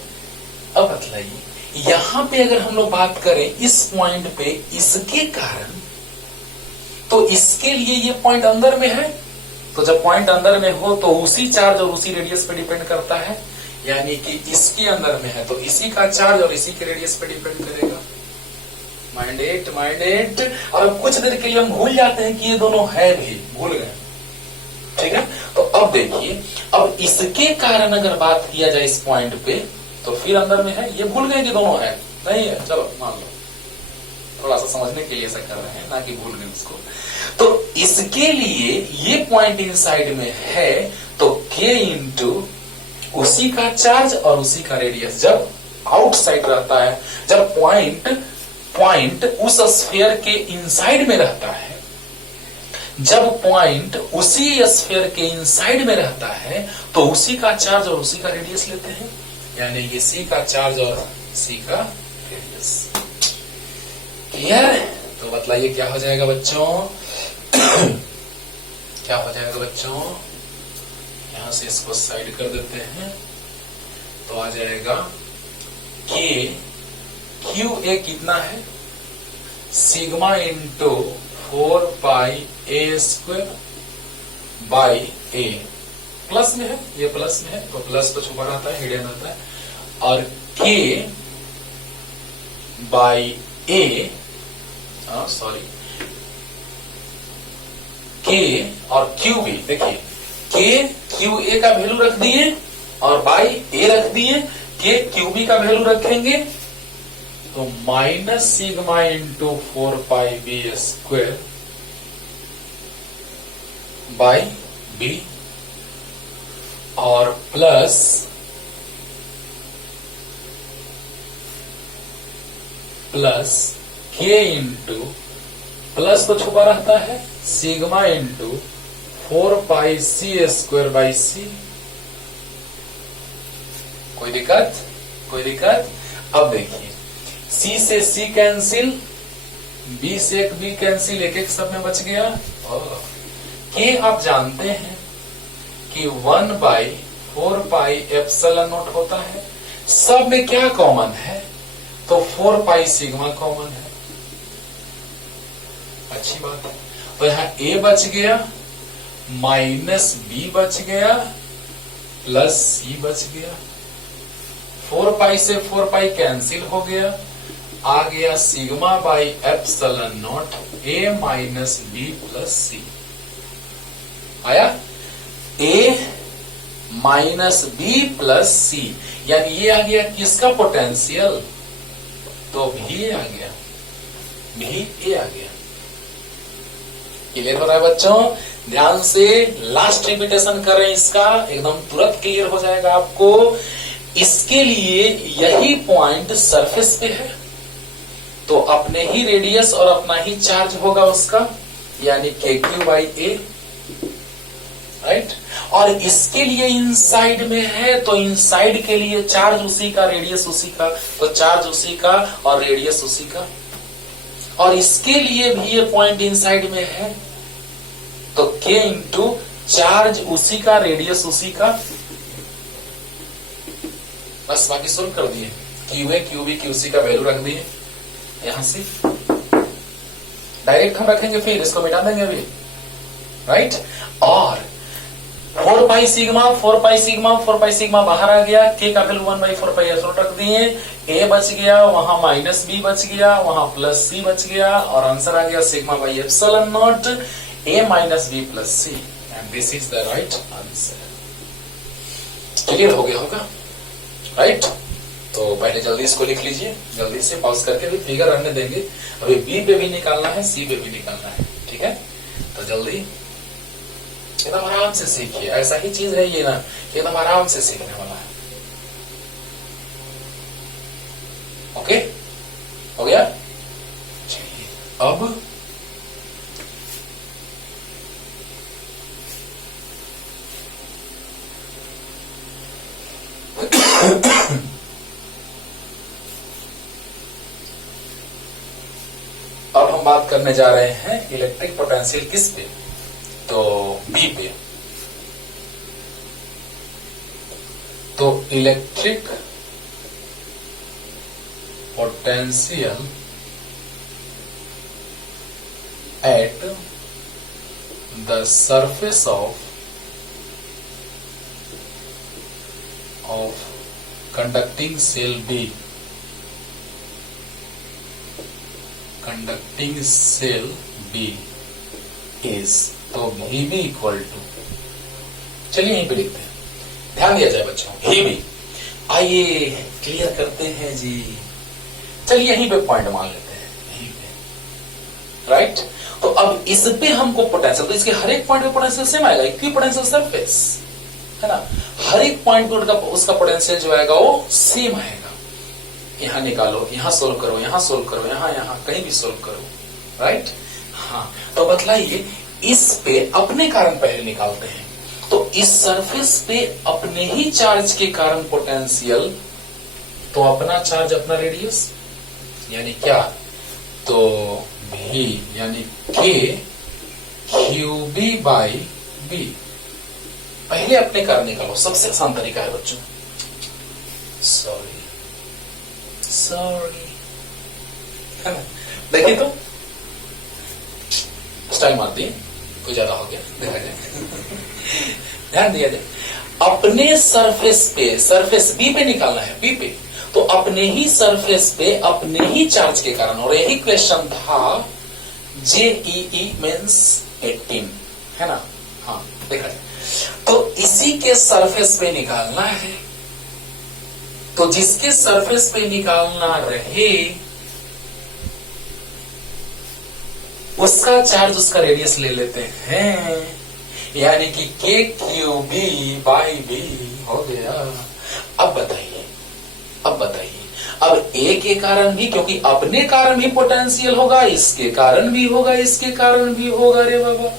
यहां पे अगर हम लोग बात करें इस पॉइंट पे इसके कारण, तो इसके लिए ये पॉइंट अंदर में है, तो जब पॉइंट अंदर में हो तो उसी चार्ज और उसी रेडियस पे डिपेंड करता है, यानी कि इसके अंदर में है तो इसी का चार्ज और इसी के रेडियस पे डिपेंड करेगा। माइंडेड। और अब कुछ देर के लिए हम भूल जाते हैं कि ये दोनों है भी, भूल गए, ठीक है। तो अब देखिए, अब इसके कारण अगर बात किया जाए इस पॉइंट पे, तो फिर अंदर में है, ये भूल गए कि दोनों है, नहीं है, चलो मान लो, थोड़ा सा समझने के लिए ऐसा कर रहे हैं, ना कि भूल गए उसको। तो इसके लिए ये पॉइंट इनसाइड में है, तो K इंटू उसी का चार्ज और उसी का रेडियस, जब आउटसाइड रहता है, जब पॉइंट उस स्फीयर के इनसाइड में रहता है, जब पॉइंट उसी स्फीयर के इनसाइड में रहता है, तो उसी का चार्ज और उसी का रेडियस लेते हैं, यानी इसी का चार्ज और इसी का रेडियस। क्लियर। तो बतलाइए क्या हो जाएगा बच्चों, क्या हो जाएगा बच्चों, यहां से इसको साइड कर देते हैं, तो आ जाएगा क्यू ए कितना है, sigma into 4 pi A square by A, plus में है, ये प्लस में है तो प्लस तो छुपा रहता है, हिडन रहता है, और K by A, sorry, K और क्यू भी, देखिए K क्यू ए का वैल्यू रख दिए और बाई ए रख दिए, K क्यू बी का वैल्यू रखेंगे, तो minus sigma into 4 pi B square by B, और प्लस K इंटू, प्लस तो छुपा रहता है, sigma into 4 pi C square by C. कोई दिक्कत। अब देखिए, C से C कैंसिल, B से एक B कैंसिल, एक सब में बच गया, और K आप जानते हैं कि 1 बाई 4 पाई एप्सिलॉन नॉट होता है, सब में क्या कॉमन है, तो 4 पाई सिग्मा कॉमन है, अच्छी बात है। तो यहां A बच गया, माइनस B बच गया, प्लस C बच गया, 4 पाई से 4 पाई कैंसिल हो गया, आ गया sigma by epsilon not A minus B plus C, आया A minus B plus C, यानी ये आ गया किसका पोटेंशियल, तो भी आ गया, भी आ गया। क्लियर हो रहा है बच्चों, ध्यान से लास्ट रिपीटेशन करें इसका, एकदम तुरंत क्लियर हो जाएगा आपको। इसके लिए यही पॉइंट सरफेस पे है, तो अपने ही रेडियस और अपना ही चार्ज होगा उसका, यानी KQ बाई ए, राइट। और इसके लिए इनसाइड में है, तो इनसाइड के लिए चार्ज उसी का, रेडियस उसी का, तो चार्ज उसी का और रेडियस उसी का, और इसके लिए भी ये पॉइंट इनसाइड में है, तो K इंटू चार्ज उसी का, रेडियस उसी का, बस बाकी सोल्व कर दिए, QA QB QC का वैल्यू रख दिए, यहां से डायरेक्ट हम रखेंगे, फिर इसको मिटा देंगे अभी, राइट। और 4 पाई सिग्मा बाहर आ गया, K का वैल्यू 1 बाई 4 पाई ऐसा रख दिए, A बच गया, वहां माइनस B बच गया, वहां प्लस C बच गया, और आंसर आ गया sigma by epsilon not A minus B plus C, and this is the right answer. Clear हो गया होगा, राइट। तो पहले जल्दी इसको लिख लीजिए, जल्दी से पॉज करके, अभी फिगर रहने देंगे, अभी B पे भी निकालना है, C पे भी निकालना है, ठीक है। तो जल्दी एकदम आराम से सीखिए, ऐसा ही चीज है ये ना, एकदम आराम से सीखने वाला है। ओके, हो गया। चलिए अब बात करने जा रहे हैं इलेक्ट्रिक पोटेंशियल किस पे, तो बी पे। तो electric potential at the surface of conducting cell B, conducting cell B is, तो VB इक्वल टू, चलिए यहीं पे लिखते हैं, ध्यान दिया जाए बच्चों, VB। आइए क्लियर करते हैं जी, चलिए यहीं पे पॉइंट मान लेते हैं, यहीं पे, राइट। तो अब इस पे हमको पोटेंशियल, तो इसके हर एक पॉइंट पे पोटेंशियल सेम आएगा, इक्वी पोटेंशियल सरफेस है ना, हर एक पॉइंट पे उसका पोटेंशियल जो आएगा वो सेम आएगा। यहां निकालो, यहां सोल्व करो, यहां सोल्व करो, यहां यहां कहीं भी सोल्व करो, राइट। हाँ, तो बतलाइए इस पे अपने कारण पहले निकालते हैं। तो इस सरफेस पे अपने ही चार्ज के कारण पोटेंशियल, तो अपना चार्ज अपना रेडियस, यानी क्या, तो भी यानी के क्यूबी बाई बी। पहले अपने कारण निकालो, सबसे आसान तरीका है बच्चों। सॉरी है ना, देखिए तो स्टाइल मार दिए तो ज्यादा हो गया, देखा जाए ध्यान दिया जाए। अपने सरफेस पे, सरफेस बी पे निकालना है, बी पे, तो अपने ही सरफेस पे अपने ही चार्ज के कारण, और यही क्वेश्चन था JEE मीन्स 18 है ना। हाँ देखा जाए, तो इसी के सरफेस पे निकालना है, तो जिसके सरफेस पे निकालना रहे उसका चार्ज उसका रेडियस ले लेते हैं, यानी कि के क्यू बी बाई बी हो गया। अब बताइए, अब ए के कारण भी, क्योंकि अपने कारण भी पोटेंशियल होगा, इसके कारण भी होगा, इसके कारण भी होगा, रे बाबा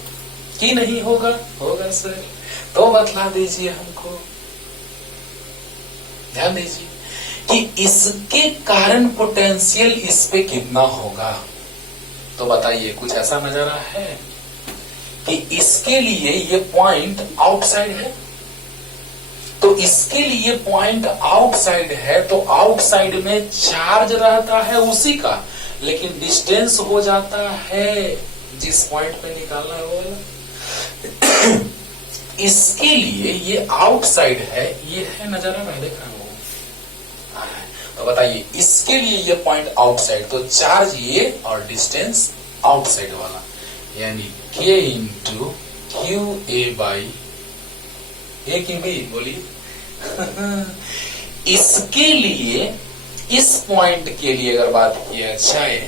कि नहीं होगा, होगा सर। तो बतला दीजिए हमको, ध्यान दीजिए कि इसके कारण पोटेंशियल इस पे कितना होगा। तो बताइए, कुछ ऐसा नजर है कि इसके लिए ये पॉइंट आउटसाइड है, तो इसके लिए पॉइंट आउटसाइड है, तो आउटसाइड में चार्ज रहता है उसी का, लेकिन डिस्टेंस हो जाता है जिस पॉइंट पे निकालना है वो वाला। इसके लिए ये आउटसाइड है, ये है नजर आ रहा है, देखा वो। तो बताइए इसके लिए ये पॉइंट आउटसाइड, तो चार्ज ये और डिस्टेंस आउटसाइड वाला, यानी K into Q A by A की बी, बोलिए इसके लिए, इस पॉइंट के लिए अगर बात किया जाए,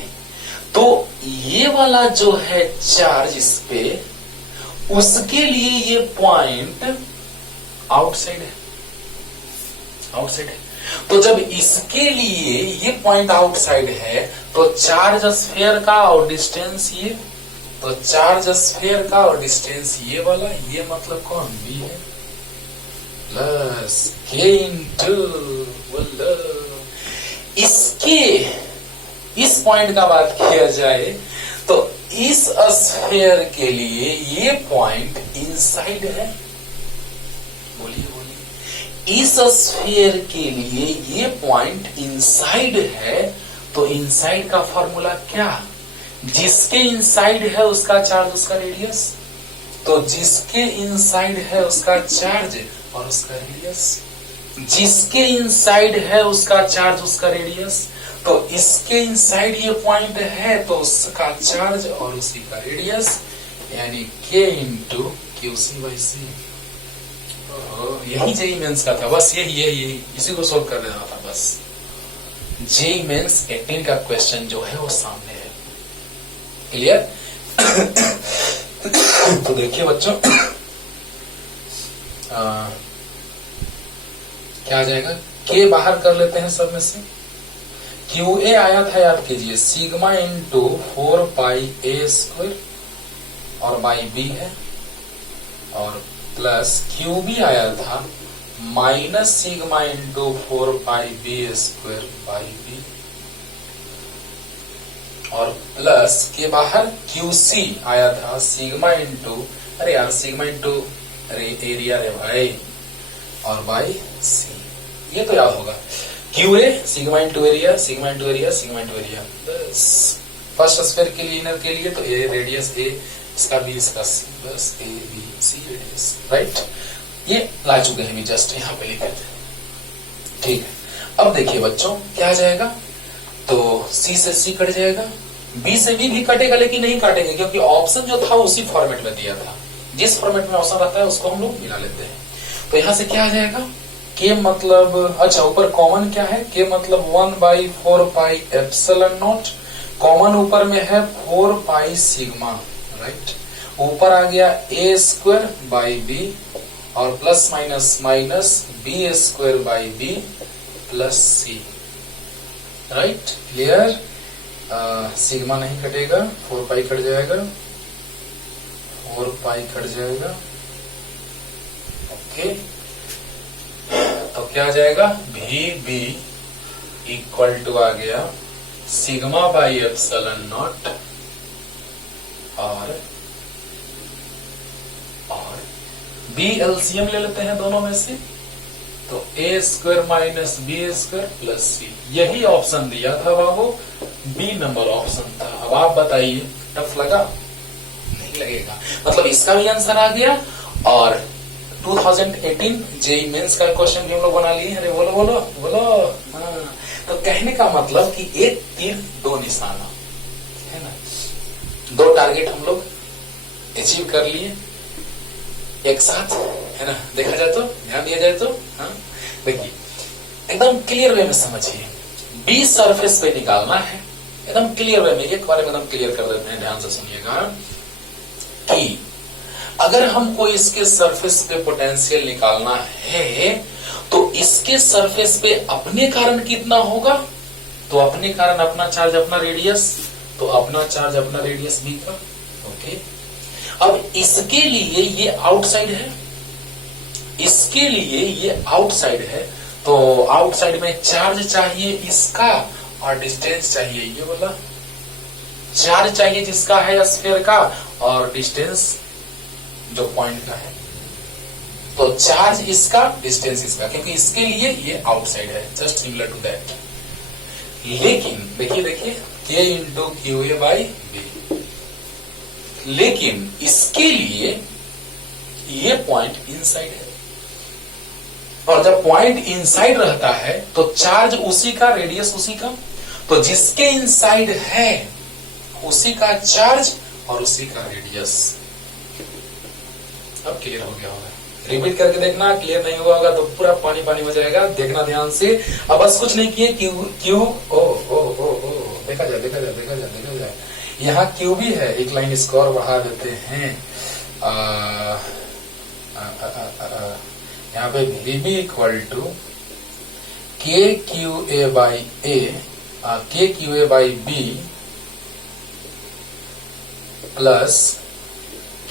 तो ये वाला जो है चार्ज इस पे, उसके लिए ये पॉइंट आउटसाइड है, आउटसाइड है। तो जब इसके लिए ये पॉइंट आउटसाइड है, तो चार्ज स्फीयर का और डिस्टेंस ये, तो चार्ज स्फीयर का और डिस्टेंस ये वाला, ये मतलब कौन, बी है, प्लस के इंटू इसके, इस पॉइंट का बात किया जाए तो इस स्फीयर के लिए ये पॉइंट इनसाइड है, बोलिए बोलिए, इस स्फीयर के लिए ये पॉइंट इनसाइड है, तो इनसाइड का फॉर्मूला क्या, जिसके इनसाइड है उसका चार्ज उसका रेडियस, तो जिसके इनसाइड है उसका चार्ज और उसका रेडियस, जिसके इनसाइड है उसका चार्ज उसका रेडियस, तो इसके इनसाइड ये पॉइंट है तो उसका चार्ज और उसी का रेडियस, यानी K into Q C by C. यही जेई मेंस का था, बस यही इसी को सोल्व कर देना था बस। जेई मेंस 18 का क्वेश्चन जो है वो सामने है, क्लियर। तो देखिए बच्चों, क्या आ जाएगा, के बाहर कर लेते हैं सब में से, क्यू ए आया था याद कीजिए, sigma into 4 pi A square और बाई बी है, और प्लस क्यू बी आया था minus sigma into 4 pi B square by B, और प्लस के बाहर QC आया था सिग्मा इंटू, अरे यार सिग्मा इंटू एरिया रे भाई, और बाई C, ये तो याद होगा। QA sigma into area, sigma into area, sigma into area. बस फर्स्ट स्फीयर के लिए, इनर के लिए तो ए रेडियस A, इसका B, इसका C, बस ABC रेडियस, राइट। ये ला चुके हैं जस्ट यहाँ पे लिखे थे, ठीक है। अब देखिए बच्चों क्या आ जाएगा, तो C से C कट जाएगा, B से B भी कटेगा, लेकिन नहीं काटेंगे क्योंकि ऑप्शन जो था उसी फॉर्मेट में दिया था। जिस फॉर्मेट में ऑप्शन रहता है उसको हम लोग मिला लेते हैं। तो यहां से क्या आ जाएगा, K मतलब, अच्छा ऊपर कॉमन क्या है, K मतलब 1/4 पाई एप्सिलॉन नॉट, कॉमन ऊपर में है 4 पाई सिग्मा, राइट। ऊपर आ गया A स्क्वायर बाई B और plus minus minus B square by B plus C, right, clear. Sigma नहीं कटेगा, 4 पाई कट जाएगा, 4 पाई कट जाएगा, ओके। तो क्या आ जाएगा, VB इक्वल टू आ गया सिग्मा बाई एप्सिलॉन नॉट और B एलसीएम ले लेते हैं दोनों में से, तो A square minus B square plus C, यही ऑप्शन दिया था बाबू, B नंबर ऑप्शन था। अब आप बताइए टफ लगा, नहीं लगेगा, मतलब इसका भी आंसर आ गया। और 2018 जेईई मेंस का क्वेश्चन भी हम लोग बना लिए। अरे बोलो बोलो बोलो, हाँ। तो कहने का मतलब कि एक तीर दो निशाना है ना, दो टारगेट हम लोग अचीव कर लिए एक साथ, है ना। देखा जाए तो, ध्यान दिया जाए तो, हाँ देखिए एकदम क्लियर वे में समझिए, बी सरफेस पे निकालना है एकदम क्लियर वे में। एक बार में एकदम क्लियर कर देते हैं, ध्यान से सुनिएगा कि अगर हमको इसके सरफेस पे पोटेंशियल निकालना है तो इसके सरफेस पे अपने कारण कितना होगा, तो अपने कारण अपना चार्ज अपना रेडियस, तो अपना चार्ज अपना रेडियस B का, ओके। अब इसके लिए ये आउटसाइड है, इसके लिए ये आउटसाइड है, तो आउटसाइड में चार्ज चाहिए इसका और डिस्टेंस चाहिए ये वाला, चार्ज चाहिए जिसका है स्फीयर का और डिस्टेंस जो पॉइंट का है, तो चार्ज इसका डिस्टेंस इसका, क्योंकि इसके लिए ये आउटसाइड है, जस्ट सिमिलर टू दैट। लेकिन देखिए देखिए K into QA by B, लेकिन इसके लिए ये पॉइंट इनसाइड है, और जब पॉइंट इनसाइड रहता है तो चार्ज उसी का, रेडियस उसी का, तो जिसके इनसाइड है उसी का चार्ज और उसी का रेडियस। अब क्लियर हो गया होगा, रिपीट करके देखना, क्लियर नहीं हुआ होगा तो पूरा पानी पानी हो जाएगा, देखना ध्यान से। अब बस कुछ नहीं किए, क्यू ओ देखा जाए देखा जाए देखा जाए देखा जाए, यहाँ क्यू भी है, एक लाइन इसको और बढ़ा देते हैं, यहाँ पे VB equal to KQA by A, KQA by B plus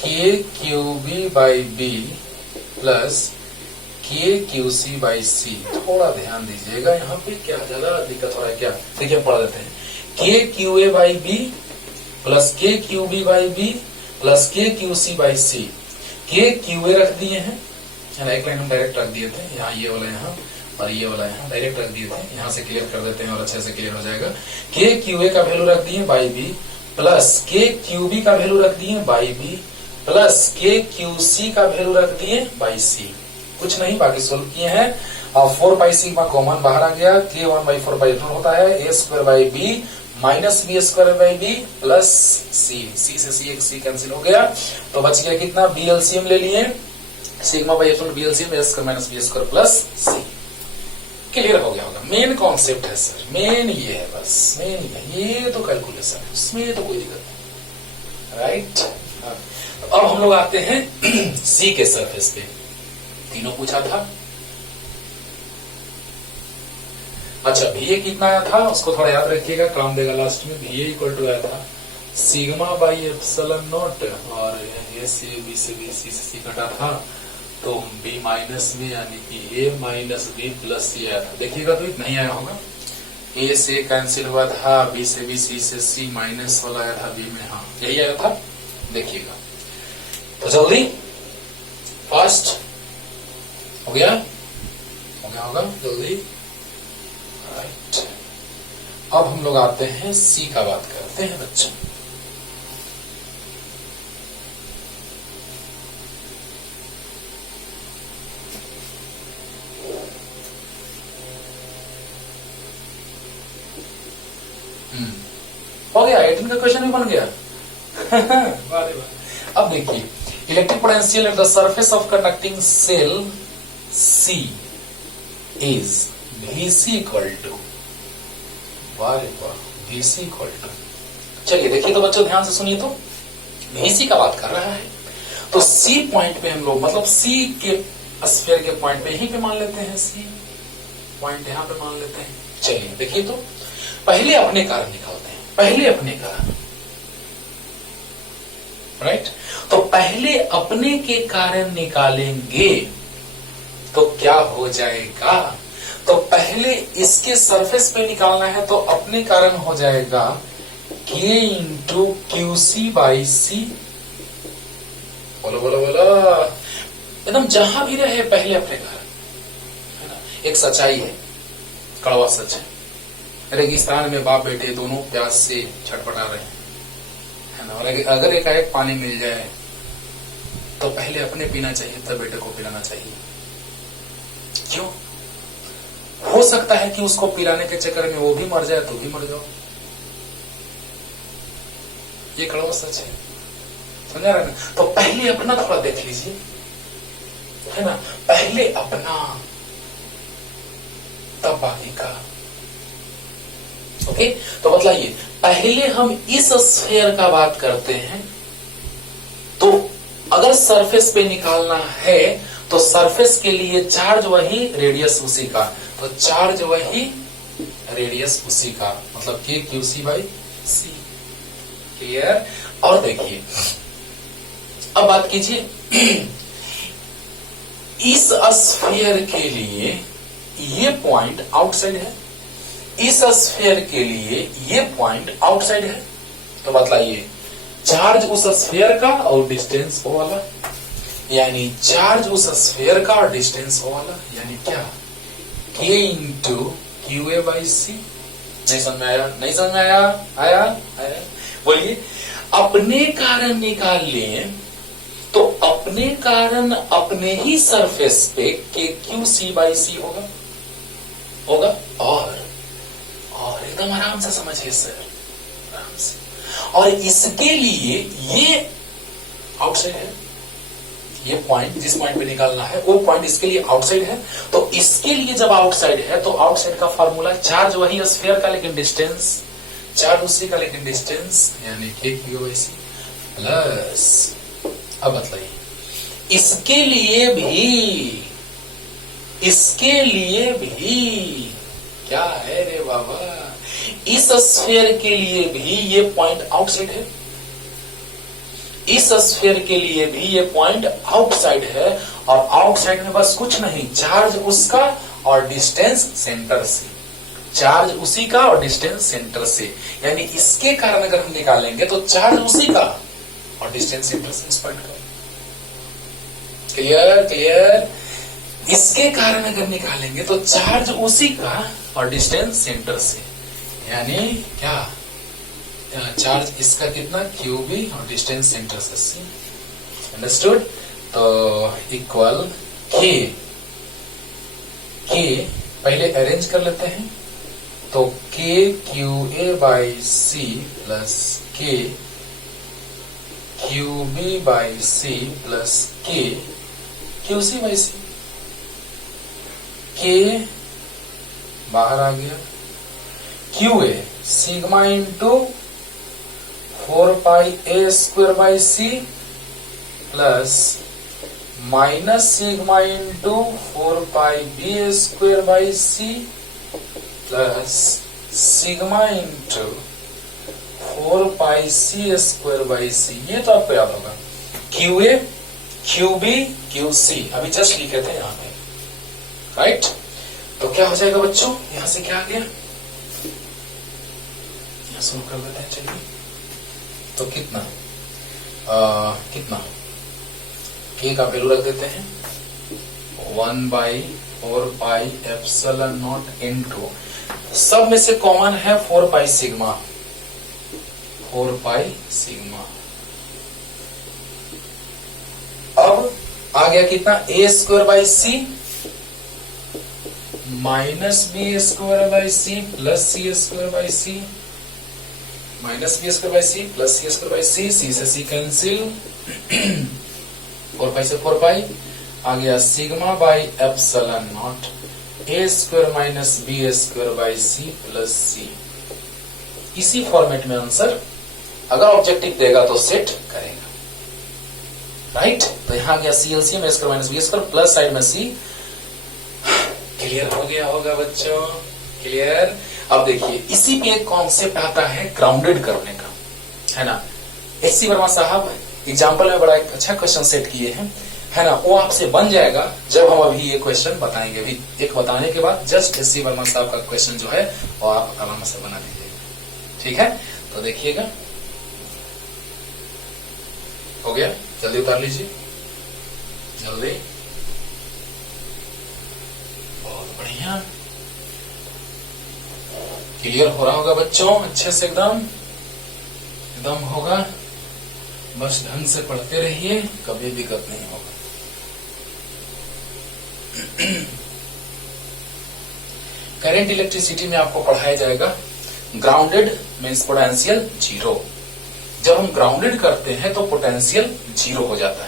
KQB by B plus KQC by C। थोड़ा ध्यान दीजिएगा यहाँ पे, क्या ज्यादा दिक्कत हो रहा है क्या, देखिए पढ़ देते हैं। KQA by B plus KQB by B plus KQC by C। KQA रख दिए हैं, एक लाइन हम डायरेक्ट रख दिए थे, यहाँ ये वाला यहाँ और ये वाला यहाँ डायरेक्ट रख दिए थे, यहाँ से क्लियर कर देते हैं और अच्छे से क्लियर हो जाएगा। KQA का वैल्यू रख दिए बाई B प्लस KQB का वैल्यू रख दिए बाई B प्लस KQC का वैल्यू रख दिए बाई C। कुछ नहीं, बाकी सोल्व किए हैं। अब 4 पाई सिग्मा कॉमन बाहर आ गया, K 1/4 पाई होता है, A square by B minus B square by B plus C, C से C एक C कैंसिल हो गया, तो बच गया कितना, B एलसीएम ले लिए, sigma by epsilon B LCM A square minus B square plus C। Clear हो गया होगा, मेन कॉन्सेप्ट है सर, मेन ये है, बस मेन ये तो कैलकुलेशन है, उसमें तो कोई दिक्कत नहीं, राइट। अब हम लोग आते हैं C के सरफेस पे, तीनों पूछा था। अच्छा VA कितना आया था उसको थोड़ा याद रखिएगा, काम देगा लास्ट में। VA इक्वल टू आया था सिग्मा बाई एप्सिलॉन नॉट, और ये से B से B C से C कटा था, तो B माइनस B यानी कि A minus B plus C आया था। देखिएगा तो इतना ही आया होगा, ए से कैंसिल हुआ था, बी से बी, सी से सी, माइनस वाला आया था बी में, हाँ यही आया था, देखिएगा। तो जल्दी फास्ट हो गया होगा जल्दी, राइट। अब हम लोग आते हैं सी का बात करते हैं बच्चों। हो गया, 18 का क्वेश्चन भी बन गया। अब देखिए, electric potential at the surface of conducting cell C is VC equal to, VC equal to, चलिए देखिए तो बच्चों ध्यान से सुनिए, तो VC का बात कर रहा है, तो C पॉइंट पे हम लोग, मतलब C के स्फीयर के पॉइंट पे यहीं पे मान लेते हैं, C पॉइंट यहां पे मान लेते हैं। चलिए देखिए, तो पहले अपने कारण निकालते हैं, पहले अपने कारण, राइट। तो पहले अपने के कारण निकालेंगे तो क्या हो जाएगा, तो पहले इसके सरफेस पे निकालना है, तो अपने कारण हो जाएगा K into QC by C। बोलो बोलो बोलो, एकदम जहां भी रहे पहले अपने कारण, है ना। एक सच्चाई है, कड़वा सच है, रेगिस्तान में बाप बेटे दोनों प्यास से छटपटा रहे हैं, है ना। और अगर एकाएक पानी मिल जाए तो पहले अपने पीना चाहिए, तब बेटे को पिलाना चाहिए। क्यों? हो सकता है कि उसको पिलाने के चक्कर में वो भी मर जाए, तो भी मर जाओ। ये कड़वा सच है, समझा रहे ना। तो पहले अपना थोड़ा देख लीजिए, है ना, पहले अपना तब बाकी का। ओके, तो बतलाइए, पहले हम इस स्फीयर का बात करते हैं, तो अगर सरफेस पे निकालना है तो सरफेस के लिए चार्ज वही, रेडियस उसी का, तो चार्ज वही, रेडियस उसी का, मतलब K QC by C। Clear? और देखिए, अब बात कीजिए, इस स्फीयर के लिए ये पॉइंट आउटसाइड है, इस स्फीयर के लिए ये पॉइंट आउटसाइड है, तो बतलाइए, चार्ज उस स्फीयर का और डिस्टेंस वो वाला, यानी चार्ज उस स्फीयर का और डिस्टेंस वो वाला, यानी क्या, K into QA by C। नहीं समझ में आया? नहीं समझ में आया? आया? बोलिए, अपने कारण निकाल लें तो अपने कारण अपने ही सरफेस पे K QC बाई C होगा। और एकदम आराम से समझिए सर, आराम से। और इसके लिए ये आउटसाइड है, ये पॉइंट जिस पॉइंट पे निकालना है वो पॉइंट इसके लिए आउटसाइड है, तो इसके लिए जब आउटसाइड है तो आउटसाइड का फार्मूला, चार्ज वही स्फीयर का लेकिन डिस्टेंस, चार्ज उसी का लेकिन डिस्टेंस, यानी K QA by C plus. अब बताइए, इसके लिए भी क्या है रे बाबा, इस स्फीयर के लिए भी ये पॉइंट आउटसाइड है, इस स्फीयर के लिए भी ये पॉइंट आउटसाइड है, और आउटसाइड में बस कुछ नहीं, चार्ज उसका और डिस्टेंस सेंटर से, चार्ज उसी का और डिस्टेंस सेंटर से, यानी इसके कारण अगर हम निकालेंगे तो चार्ज उसी का और डिस्टेंस सेंटर से इस पॉइंट का। क्लियर? इसके कारण अगर निकालेंगे तो चार्ज उसी का और डिस्टेंस सेंटर से, यानी क्या, चार्ज इसका कितना QB और डिस्टेंस सेंटर से C। अंडरस्टूड? तो इक्वल K पहले अरेंज कर लेते हैं, तो K QA by C plus K QB by C plus K QC by C। K बाहर आ गया, QA sigma into 4 pi A square by C plus minus sigma into 4 pi B square by C plus sigma into 4 pi C square by C। ये तो आपको याद होगा, QA QB QC अभी just लिखे थे यहाँ पे, राइट। तो क्या हो जाएगा बच्चों, यहां से क्या आ गया, शुरू कर देते हैं। चलिए, तो कितना के का वैल्यू रख देते हैं 1/4πε0 इनटू, सब में से कॉमन है 4π सिग्मा, 4π सिग्मा। अब आ गया कितना, a²/c minus b² plus c² minus b² plus c² c से c कैंसिल 4π से 4π आ गया sigma by epsilon nought a² minus b² plus c। इसी फॉर्मेट में आंसर अगर ऑब्जेक्टिव देगा तो सेट करेगा, राइट। तो यहां गया C LCM a² minus b² plus side में c। क्लियर हो गया होगा बच्चों, क्लियर। अब देखिए, इसी पे एक कॉन्सेप्ट आता है ग्राउंडेड करने का, है ना। एचसी वर्मा साहब एग्जाम्पल में बड़ा एक अच्छा क्वेश्चन सेट किए हैं, है ना। वो आपसे बन जाएगा जब हम अभी ये क्वेश्चन बताएंगे। अभी एक बताने के बाद जस्ट एचसी वर्मा साहब का क्वेश्चन जो है वो आप आराम से बना दीजिएगा, ठीक है। तो देखिएगा, हो गया, जल्दी उतार लीजिए, जल्दी, बहुत बढ़िया। क्लियर हो रहा होगा बच्चों, अच्छे से एकदम होगा। बस ढंग से पढ़ते रहिए, कभी दिक्कत नहीं होगा। करंट इलेक्ट्रिसिटी में आपको पढ़ाया जाएगा ग्राउंडेड मीन्स पोटेंशियल जीरो। जब हम ग्राउंडेड करते हैं तो पोटेंशियल जीरो हो जाता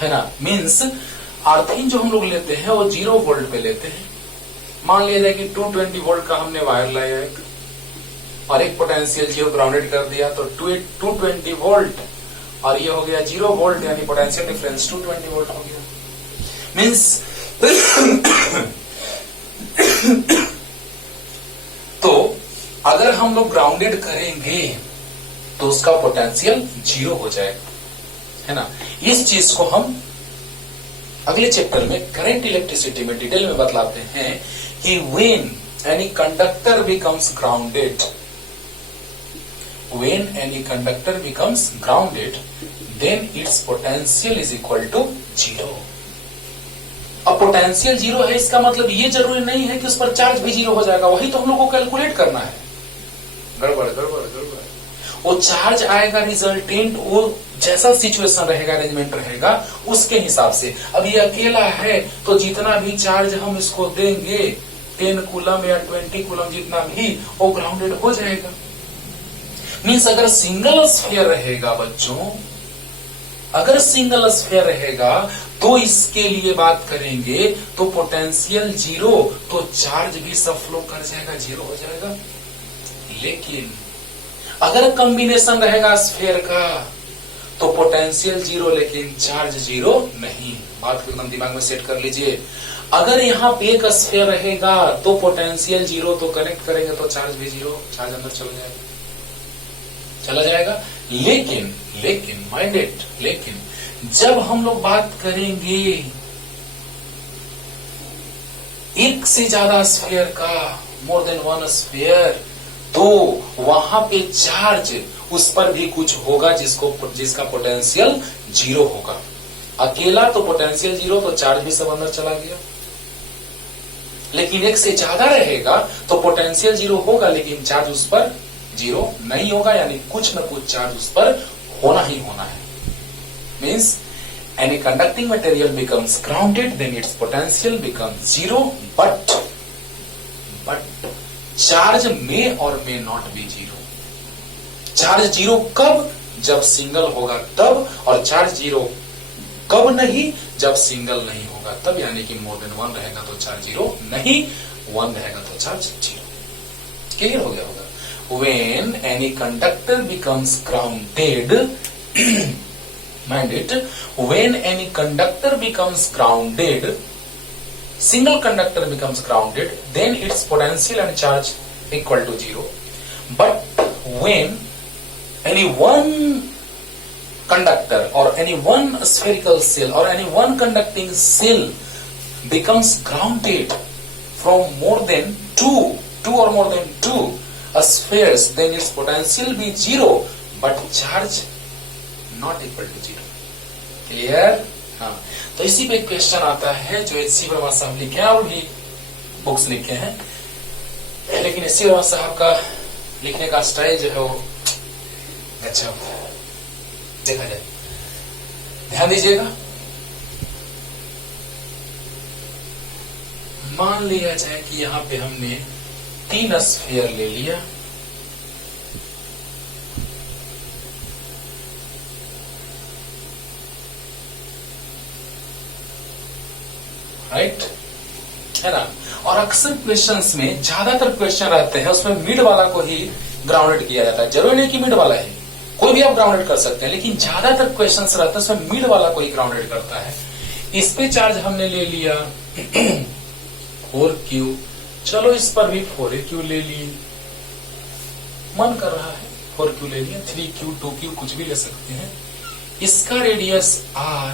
है ना। मीन्स अर्थिंग जो हम लोग लेते हैं वो 0 वोल्ट पे लेते हैं। मान लिया जाए कि 220 वोल्ट का हमने वायर लाया एक, और एक पोटेंशियल जीरो ग्राउंडेड कर दिया, तो 220 वोल्ट और ये हो गया 0 वोल्ट, यानी पोटेंशियल डिफरेंस 220 वोल्ट हो गया। मीन्स तो अगर हम लोग ग्राउंडेड करेंगे तो उसका पोटेंशियल जीरो हो जाएगा, है ना। इस चीज को हम अगले चैप्टर में करंट इलेक्ट्रिसिटी में डिटेल में बतलाते हैं कि when any conductor becomes grounded, when any conductor becomes grounded then its potential is equal to 0। अब पोटेंशियल जीरो है, इसका मतलब ये जरूरी नहीं है कि उस पर चार्ज भी जीरो हो जाएगा, वही तो हम लोग को कैलकुलेट करना है। गड़बड़। वो चार्ज आएगा रिजल्टेंट, वो जैसा सिचुएशन रहेगा, अरेंजमेंट रहेगा, उसके हिसाब से। अब ये अकेला है तो जितना भी चार्ज हम इसको देंगे 10 कूलम या 20 कूलम जितना भी, वो ग्राउंडेड हो जाएगा। मीन्स अगर सिंगल स्फीयर रहेगा बच्चों, अगर सिंगल स्फीयर रहेगा तो इसके लिए बात करेंगे तो पोटेंशियल जीरो, तो चार्ज भी सब फ्लो कर जाएगा, जीरो हो जाएगा। लेकिन अगर कॉम्बिनेशन रहेगा स्फीयर का तो पोटेंशियल जीरो लेकिन चार्ज जीरो नहीं। बात को एकदम दिमाग में सेट कर लीजिए। अगर यहाँ पे एक स्फीयर रहेगा तो पोटेंशियल जीरो, तो कनेक्ट करेंगे तो चार्ज भी जीरो, चार्ज अंदर चला जाएगा। लेकिन माइंडेड, लेकिन जब हम लोग बात करेंगे एक से ज्यादा स्फीयर का, मोर देन वन स्फीयर, तो वहां पे चार्ज उस पर भी कुछ होगा जिसका पोटेंशियल जीरो होगा। अकेला तो पोटेंशियल जीरो, तो चार्ज भी सब अंदर चला गया। लेकिन एक से ज्यादा रहेगा तो पोटेंशियल जीरो होगा लेकिन चार्ज उस पर जीरो नहीं होगा, यानी कुछ न कुछ चार्ज उस पर होना ही होना है। Means any conducting material becomes grounded then its potential becomes zero, but charge may or may not be zero. Charge zero कब? जब सिंगल होगा तब, और चार्ज जीरो कब नहीं? जब सिंगल नहीं होगा तब, यानी कि मोर देन वन रहेगा तो चार्ज जीरो नहीं, वन रहेगा तो चार्ज जीरो। क्लियर हो गया होगा। When any conductor becomes grounded, mind it, when any conductor becomes grounded, single conductor becomes grounded, then its potential and charge equal to zero. But when any one conductor or any one spherical cell or any one conducting cell becomes grounded from more than two or more than two, spheres, then its potential be zero, but charge not equal to zero. Clear? हाँ, तो इसी पे question आता है जो एच.सी. वर्मा साहब लिखे हैं और भी बुक्स लिखे हैं, लेकिन एच.सी. वर्मा साहब का लिखने का स्टाइल जो है वो अच्छा होता है। देखा जाए, ध्यान दीजिएगा। मान लिया जाए कि यहां पे हमने 3 स्फीयर ले लिया, राइट, है ना। और अक्सर क्वेश्चंस में ज्यादातर क्वेश्चन रहते हैं उसमें मिड वाला को ही ग्राउंडेड किया जाता है। जरूरी नहीं कि मिड वाला है, कोई भी आप ग्राउंडेड कर सकते हैं, लेकिन ज्यादातर क्वेश्चंस रहते हैं उसमें मिड वाला को ही ग्राउंडेड करता है। इस पे चार्ज हमने ले लिया 4Q, चलो इस पर भी 4AQ ले लिए, मन कर रहा है 4Q ले लिया, 3Q 2Q कुछ भी ले सकते हैं। इसका रेडियस R,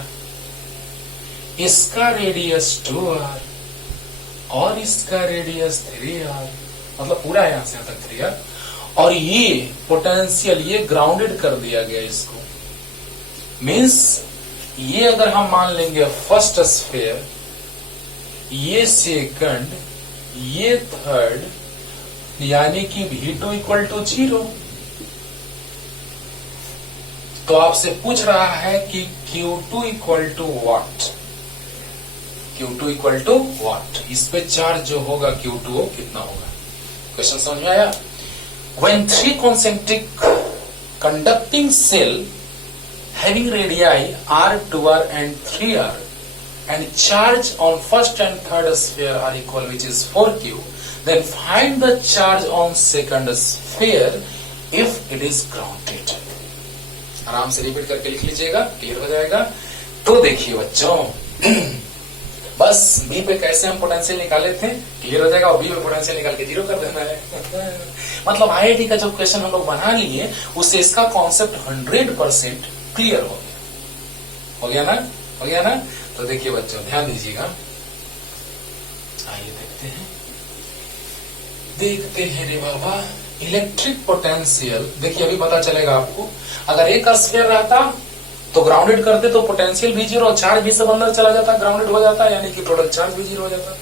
इसका रेडियस 2R और इसका रेडियस 3R, मतलब पूरा है यहां से यहां तक 3R। और ये पोटेंशियल ये ग्राउंडेड कर दिया गया इसको, मीन्स ये अगर हम मान लेंगे फर्स्ट स्फीयर, ये सेकंड, ये थर्ड, यानी कि V2 इक्वल टू 0। तो आपसे पूछ रहा है कि Q2 equal to what, Q2 equal to what, इस पे चार्ज जो होगा Q2 कितना होगा। क्वेश्चन समझ में आया। When 3 concentric conducting cell having radii R, 2R and 3R and charge on first and third sphere are equal, which is 4Q, then find the charge on second sphere if it is grounded. आराम से repeat करके लिख लीजिएगा, clear हो जाएगा। तो देखिए बच्चों, बस बी पे कैसे हम पोटेंशियल निकाले थे क्लियर हो जाएगा, और बी में पोटेंशियल निकाल के 0 कर देना है। मतलब आईआईटी का जो क्वेश्चन हम लोग बना लिए उससे इसका कॉन्सेप्ट 100% क्लियर हो गया। हो गया ना, हो गया ना। तो देखिए बच्चों ध्यान दीजिएगा, आइए देखते हैं रे बाबा। इलेक्ट्रिक पोटेंशियल देखिए अभी पता चलेगा आपको। अगर एक स्फीयर रहता तो ग्राउंडेड करते तो पोटेंशियल भी 0, चार्ज भी सब अंदर चला जाता, ग्राउंडेड हो जाता, यानी कि टोटल चार्ज भी 0 हो जाता।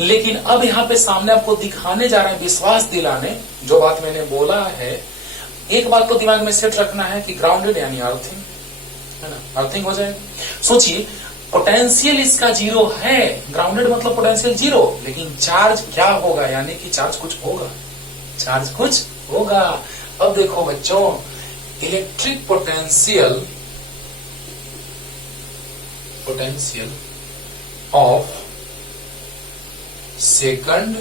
लेकिन अब यहाँ पे सामने आपको दिखाने जा रहे हैं, विश्वास दिलाने, जो बात मैंने बोला है। एक बात तो दिमाग में सेट रखना है कि ग्राउंडेड यानी अर्थिंग, है ना, अर्थिंग हो जाए। सोचिए पोटेंशियल इसका 0 है, ग्राउंडेड मतलब पोटेंशियल 0, लेकिन चार्ज क्या होगा, यानी कि चार्ज कुछ होगा, चार्ज कुछ होगा। अब देखो बच्चों, electric potential of second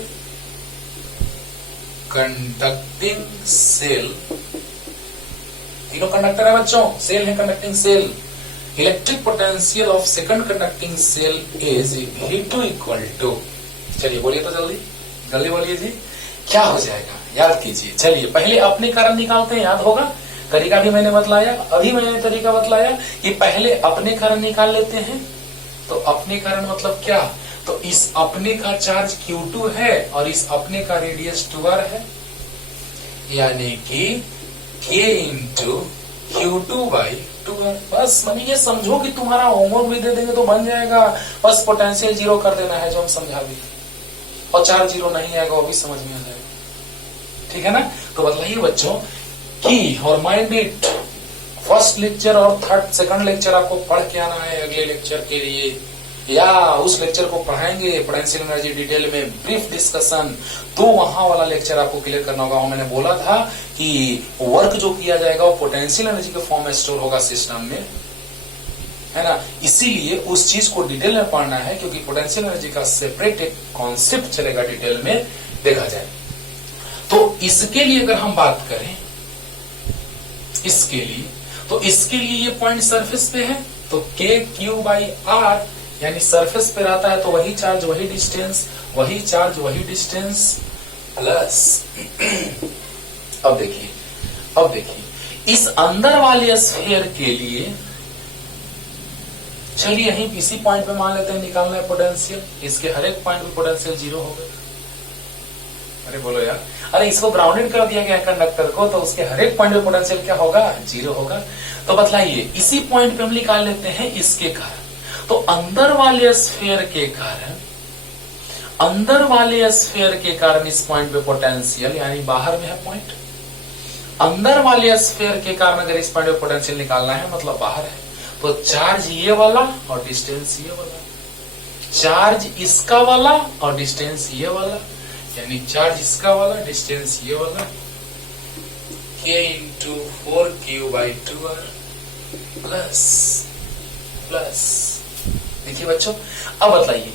conducting cell, तीनों कंडक्टर है बच्चों, सेल है conducting cell. Electric potential of second conducting cell is V2 equal to, चलिए बोलिए तो जल्दी जल्दी बोलिए जी, क्या हो जाएगा, याद कीजिए। चलिए पहले अपने कारण निकालते हैं, याद होगा। तरीका भी मैंने बतलाया, अभी मैंने तरीका बतलाया कि पहले अपने कारण निकाल लेते हैं। तो अपने कारण मतलब क्या, तो इस अपने का चार्ज Q2 है और इस अपने का रेडियस 2R है, यानी कि K into Q2 by 2R। बस मनी ये समझो कि तुम्हारा होमवर्क भी दे देंगे तो बन जाएगा, बस पोटेंशियल 0 कर देना है जो हम समझा भी, और चार्ज 0 नहीं आएगा वो भी समझ में आ जाएगा, ठीक है ना। तो बताइए बच्चों कि और माइंड इट, फर्स्ट लेक्चर और सेकंड लेक्चर आपको पढ़ के आना है अगले लेक्चर के लिए, या उस लेक्चर को पढ़ाएंगे पोटेंशियल एनर्जी डिटेल में ब्रीफ डिस्कशन, तो वहां वाला लेक्चर आपको क्लियर करना होगा। मैंने बोला था कि वर्क जो किया जाएगा वो पोटेंशियल एनर्जी के फॉर्म में स्टोर होगा सिस्टम में, है ना। इसीलिए उस चीज को डिटेल में पढ़ना है, क्योंकि पोटेंशियल एनर्जी का सेपरेट एक कॉन्सेप्ट चलेगा डिटेल में, देखा जाए तो। इसके लिए अगर हम बात करें, इसके लिए ये पॉइंट सरफेस पे है, तो KQ बाई R, यानी सरफेस पे रहता है तो वही चार्ज वही डिस्टेंस, वही चार्ज वही डिस्टेंस प्लस अब देखिए इस अंदर वाले स्फीयर के लिए, चलिए यहीं इसी पॉइंट पे मान लेते हैं निकालना है पोटेंशियल, इसके हर एक पॉइंट पे पोटेंशियल 0 होगा, अरे बोलो यार, अरे इसको ग्राउंडेड कर दिया गया कंडक्टर को, तो उसके हर एक पॉइंट पे पोटेंशियल क्या होगा, 0 होगा। तो बतलाइए, इसी पॉइंट पे हम निकाल लेते हैं इसके कारण। तो अंदर वाले स्फीयर के कारण, अंदर वाले स्फीयर के कारण इस पॉइंट पे पोटेंशियल, यानी बाहर में है पॉइंट, अंदर वाले स्फीयर के कारण अगर इस पॉइंट पे पोटेंशियल निकालना है मतलब बाहर है, तो चार्ज ये वाला और डिस्टेंस ये वाला, चार्ज इसका वाला और डिस्टेंस ये वाला, यानी चार्ज इसका वाला डिस्टेंस ये वाला, k into 4q/2r plus plus. देखिए बच्चों, अब बताइए,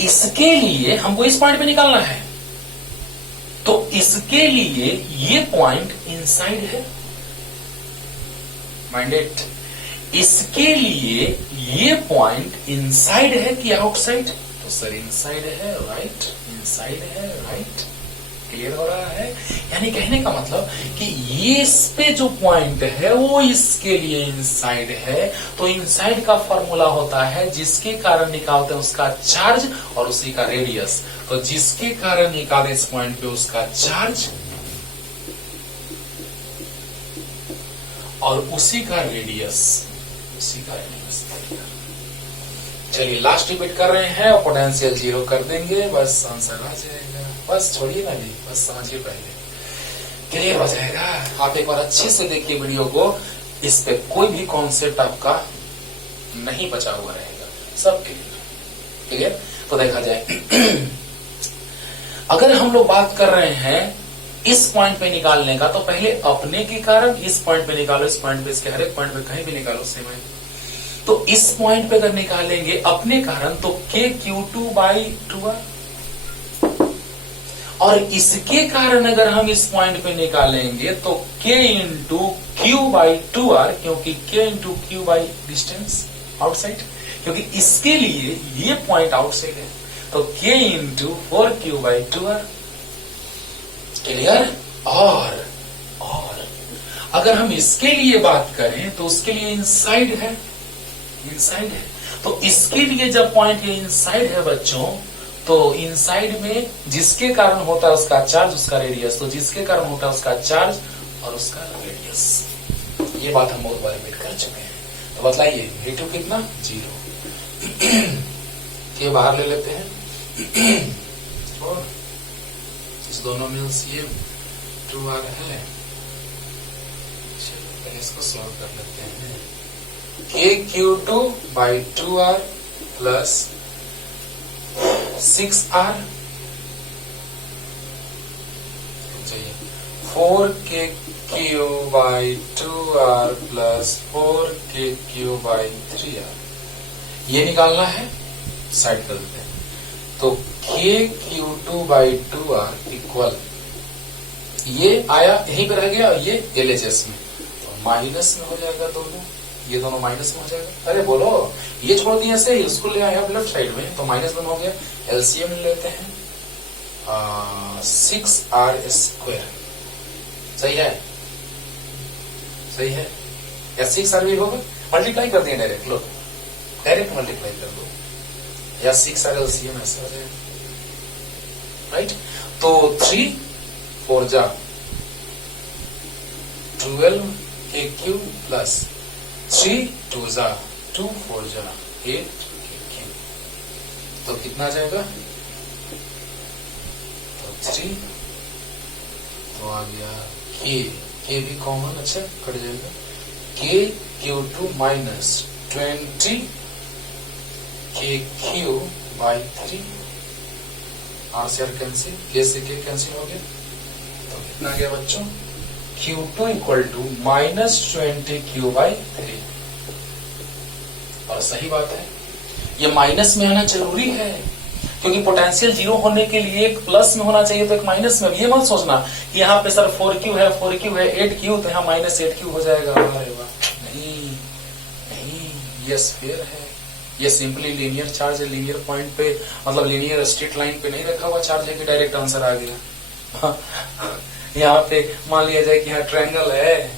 इसके लिए हमको इस पॉइंट पे निकालना है, तो इसके लिए ये पॉइंट इनसाइड है, माइंडेड। इसके लिए ये पॉइंट इनसाइड है कि आउटसाइड, तो सर इनसाइड है, राइट, इनसाइड है, राइट। क्लियर हो रहा है? यानी कहने का मतलब कि ये इस पे जो पॉइंट है वो इसके लिए इनसाइड है, तो इनसाइड का फॉर्मूला होता है जिसके कारण निकालते हैं उसका चार्ज और उसी का रेडियस। तो जिसके कारण निकाले इस पॉइंट पे उसका चार्ज और उसी का रेडियस, उसी का रेडियस। चलिए लास्ट रिपीट कर रहे हैं और पोटेंशियल 0 कर देंगे, बस आंसर आ जाएगा। बस छोड़िए ना जी, बस समझिए पहले, क्लियर हो जाएगा। आप एक बार अच्छे से देखिए वीडियो को, इस पे कोई भी कॉन्सेप्ट आपका नहीं बचा हुआ रहेगा, सब क्लियर। क्लियर? तो देखा जाए अगर हम लोग बात कर रहे हैं इस पॉइंट पे निकालने का, तो पहले अपने के कारण इस पॉइंट पे निकालो, इस पॉइंट पे, इसके हर एक पॉइंट पे कहीं भी निकालो सेम है। तो इस पॉइंट पे अगर निकालेंगे अपने कारण तो KQ2/2r, और इसके कारण अगर हम इस पॉइंट पे निकालेंगे तो K इंटू Q/2r, क्योंकि K into Q by distance outside, क्योंकि इसके लिए ये पॉइंट आउटसाइड है, तो K इंटू 4Q/2r। क्लियर? और अगर हम इसके लिए बात करें तो उसके लिए इनसाइड है, इनसाइड है। तो इसके लिए जब पॉइंट ये इनसाइड है बच्चों, तो इनसाइड में जिसके कारण होता है उसका चार्ज, उसका रेडियस, तो जिसके कारण होता है उसका चार्ज और उसका रेडियस। ये बात हम बहुत बार रिपीट कर चुके हैं। तो बताइए V2 कितना, 0 के बाहर ले लेते हैं और इस दोनों में LCM 2r है। चलो पहले इसको सॉल्व कर लेते हैं। KQ2/2r plus 6r, 4KQ/2r plus 4KQ/3r, ये निकालना है, साइड कर देते हैं। तो KQ2/2r इक्वल, ये आया यहीं पे रह गया, और ये LHS में, तो माइनस में हो जाएगा दोनों, ये दोनों माइनस में हो जाएगा। अरे बोलो, ये छोड़ दिए ऐसे ही, उसको ले आया लेफ्ट साइड में, तो माइनस दोनों हो गया। LCM लेते हैं 6r², सही है, सही है, या 6r भी होगा, मल्टीप्लाई कर दिए डायरेक्ट, लो डायरेक्ट मल्टीप्लाई कर दो, या 6r LCM ऐसे हो जाएगा, राइट। तो 3 4 जा 12 KQ प्लस 3 2 जा 2 4 जा 8 KQ, तो कितना आ जाएगा, तो 3, तो आ गया K भी कॉमन, अच्छा कट जाएगा, KQ2 माइनस 20 KQ/3, R से R कैंसिल, K से K कैंसिल हो गया, तो कितना गया बच्चों, Q2 equal to minus 20 Q/3। और सही बात है, ये माइनस में आना जरूरी है, क्योंकि पोटेंशियल 0 होने के लिए एक प्लस में होना चाहिए, तो एक माइनस में। ये मत सोचना कि यहाँ पे सर 4Q है 8Q, तो यहाँ माइनस 8Q हो जाएगा। अरे वाह, नहीं नहीं, ये स्फीयर है, ये सिंपली लीनियर चार्ज है, लीनियर पॉइंट पे, मतलब लीनियर स्ट्रेट लाइन पे नहीं रखा हुआ चार्ज है कि डायरेक्ट आंसर आ गया। यहाँ पे मान लिया जाए कि यहाँ ट्रायंगल है,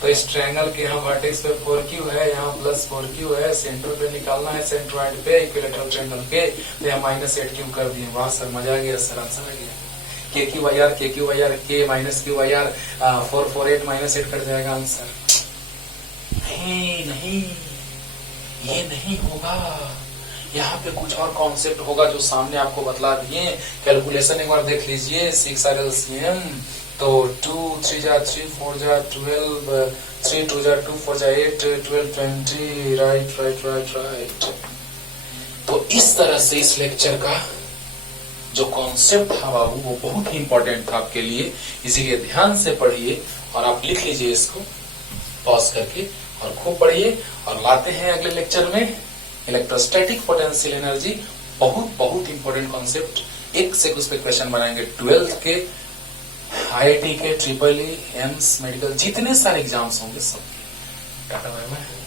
तो इस ट्रायंगल के यहाँ वर्टेक्स पे 4Q है, यहाँ प्लस 4Q है, सेंटर पे निकालना है, सेंट्रॉइड पे इक्विलेटरल ट्रायंगल पे, तो यहाँ माइनस 8Q कर दिए। वाह सर, मजा आ गया सर, आंसर आ गया। K Q by R K minus Q by R 448 minus 8 cut जाएगा आंसर। नहीं, ये नहीं होगा। यहाँ पे कुछ और कॉन्सेप्ट होगा जो सामने आपको बतला दिए। कैलकुलेशन एक बार देख लीजिए 6 LCM, तो 2 3 जा 3 4 जा 12 3 2 जा 2 4 जा 8 12 20 राइट। तो इस तरह से इस लेक्चर का जो कॉन्सेप्ट था बाबू वो बहुत ही इंपॉर्टेंट था आपके लिए, इसीलिए ध्यान से पढ़िए और आप लिख लीजिए इसको पॉज करके और खूब पढ़िए। और लाते हैं अगले लेक्चर में इलेक्ट्रोस्टैटिक पोटेंशियल एनर्जी, बहुत इंपॉर्टेंट कॉन्सेप्ट। एक से उस पे क्वेश्चन बनाएंगे 12th के, IIT के, EEE, एम्स, मेडिकल, जितने सारे एग्जाम्स होंगे सब। Tata bye bye.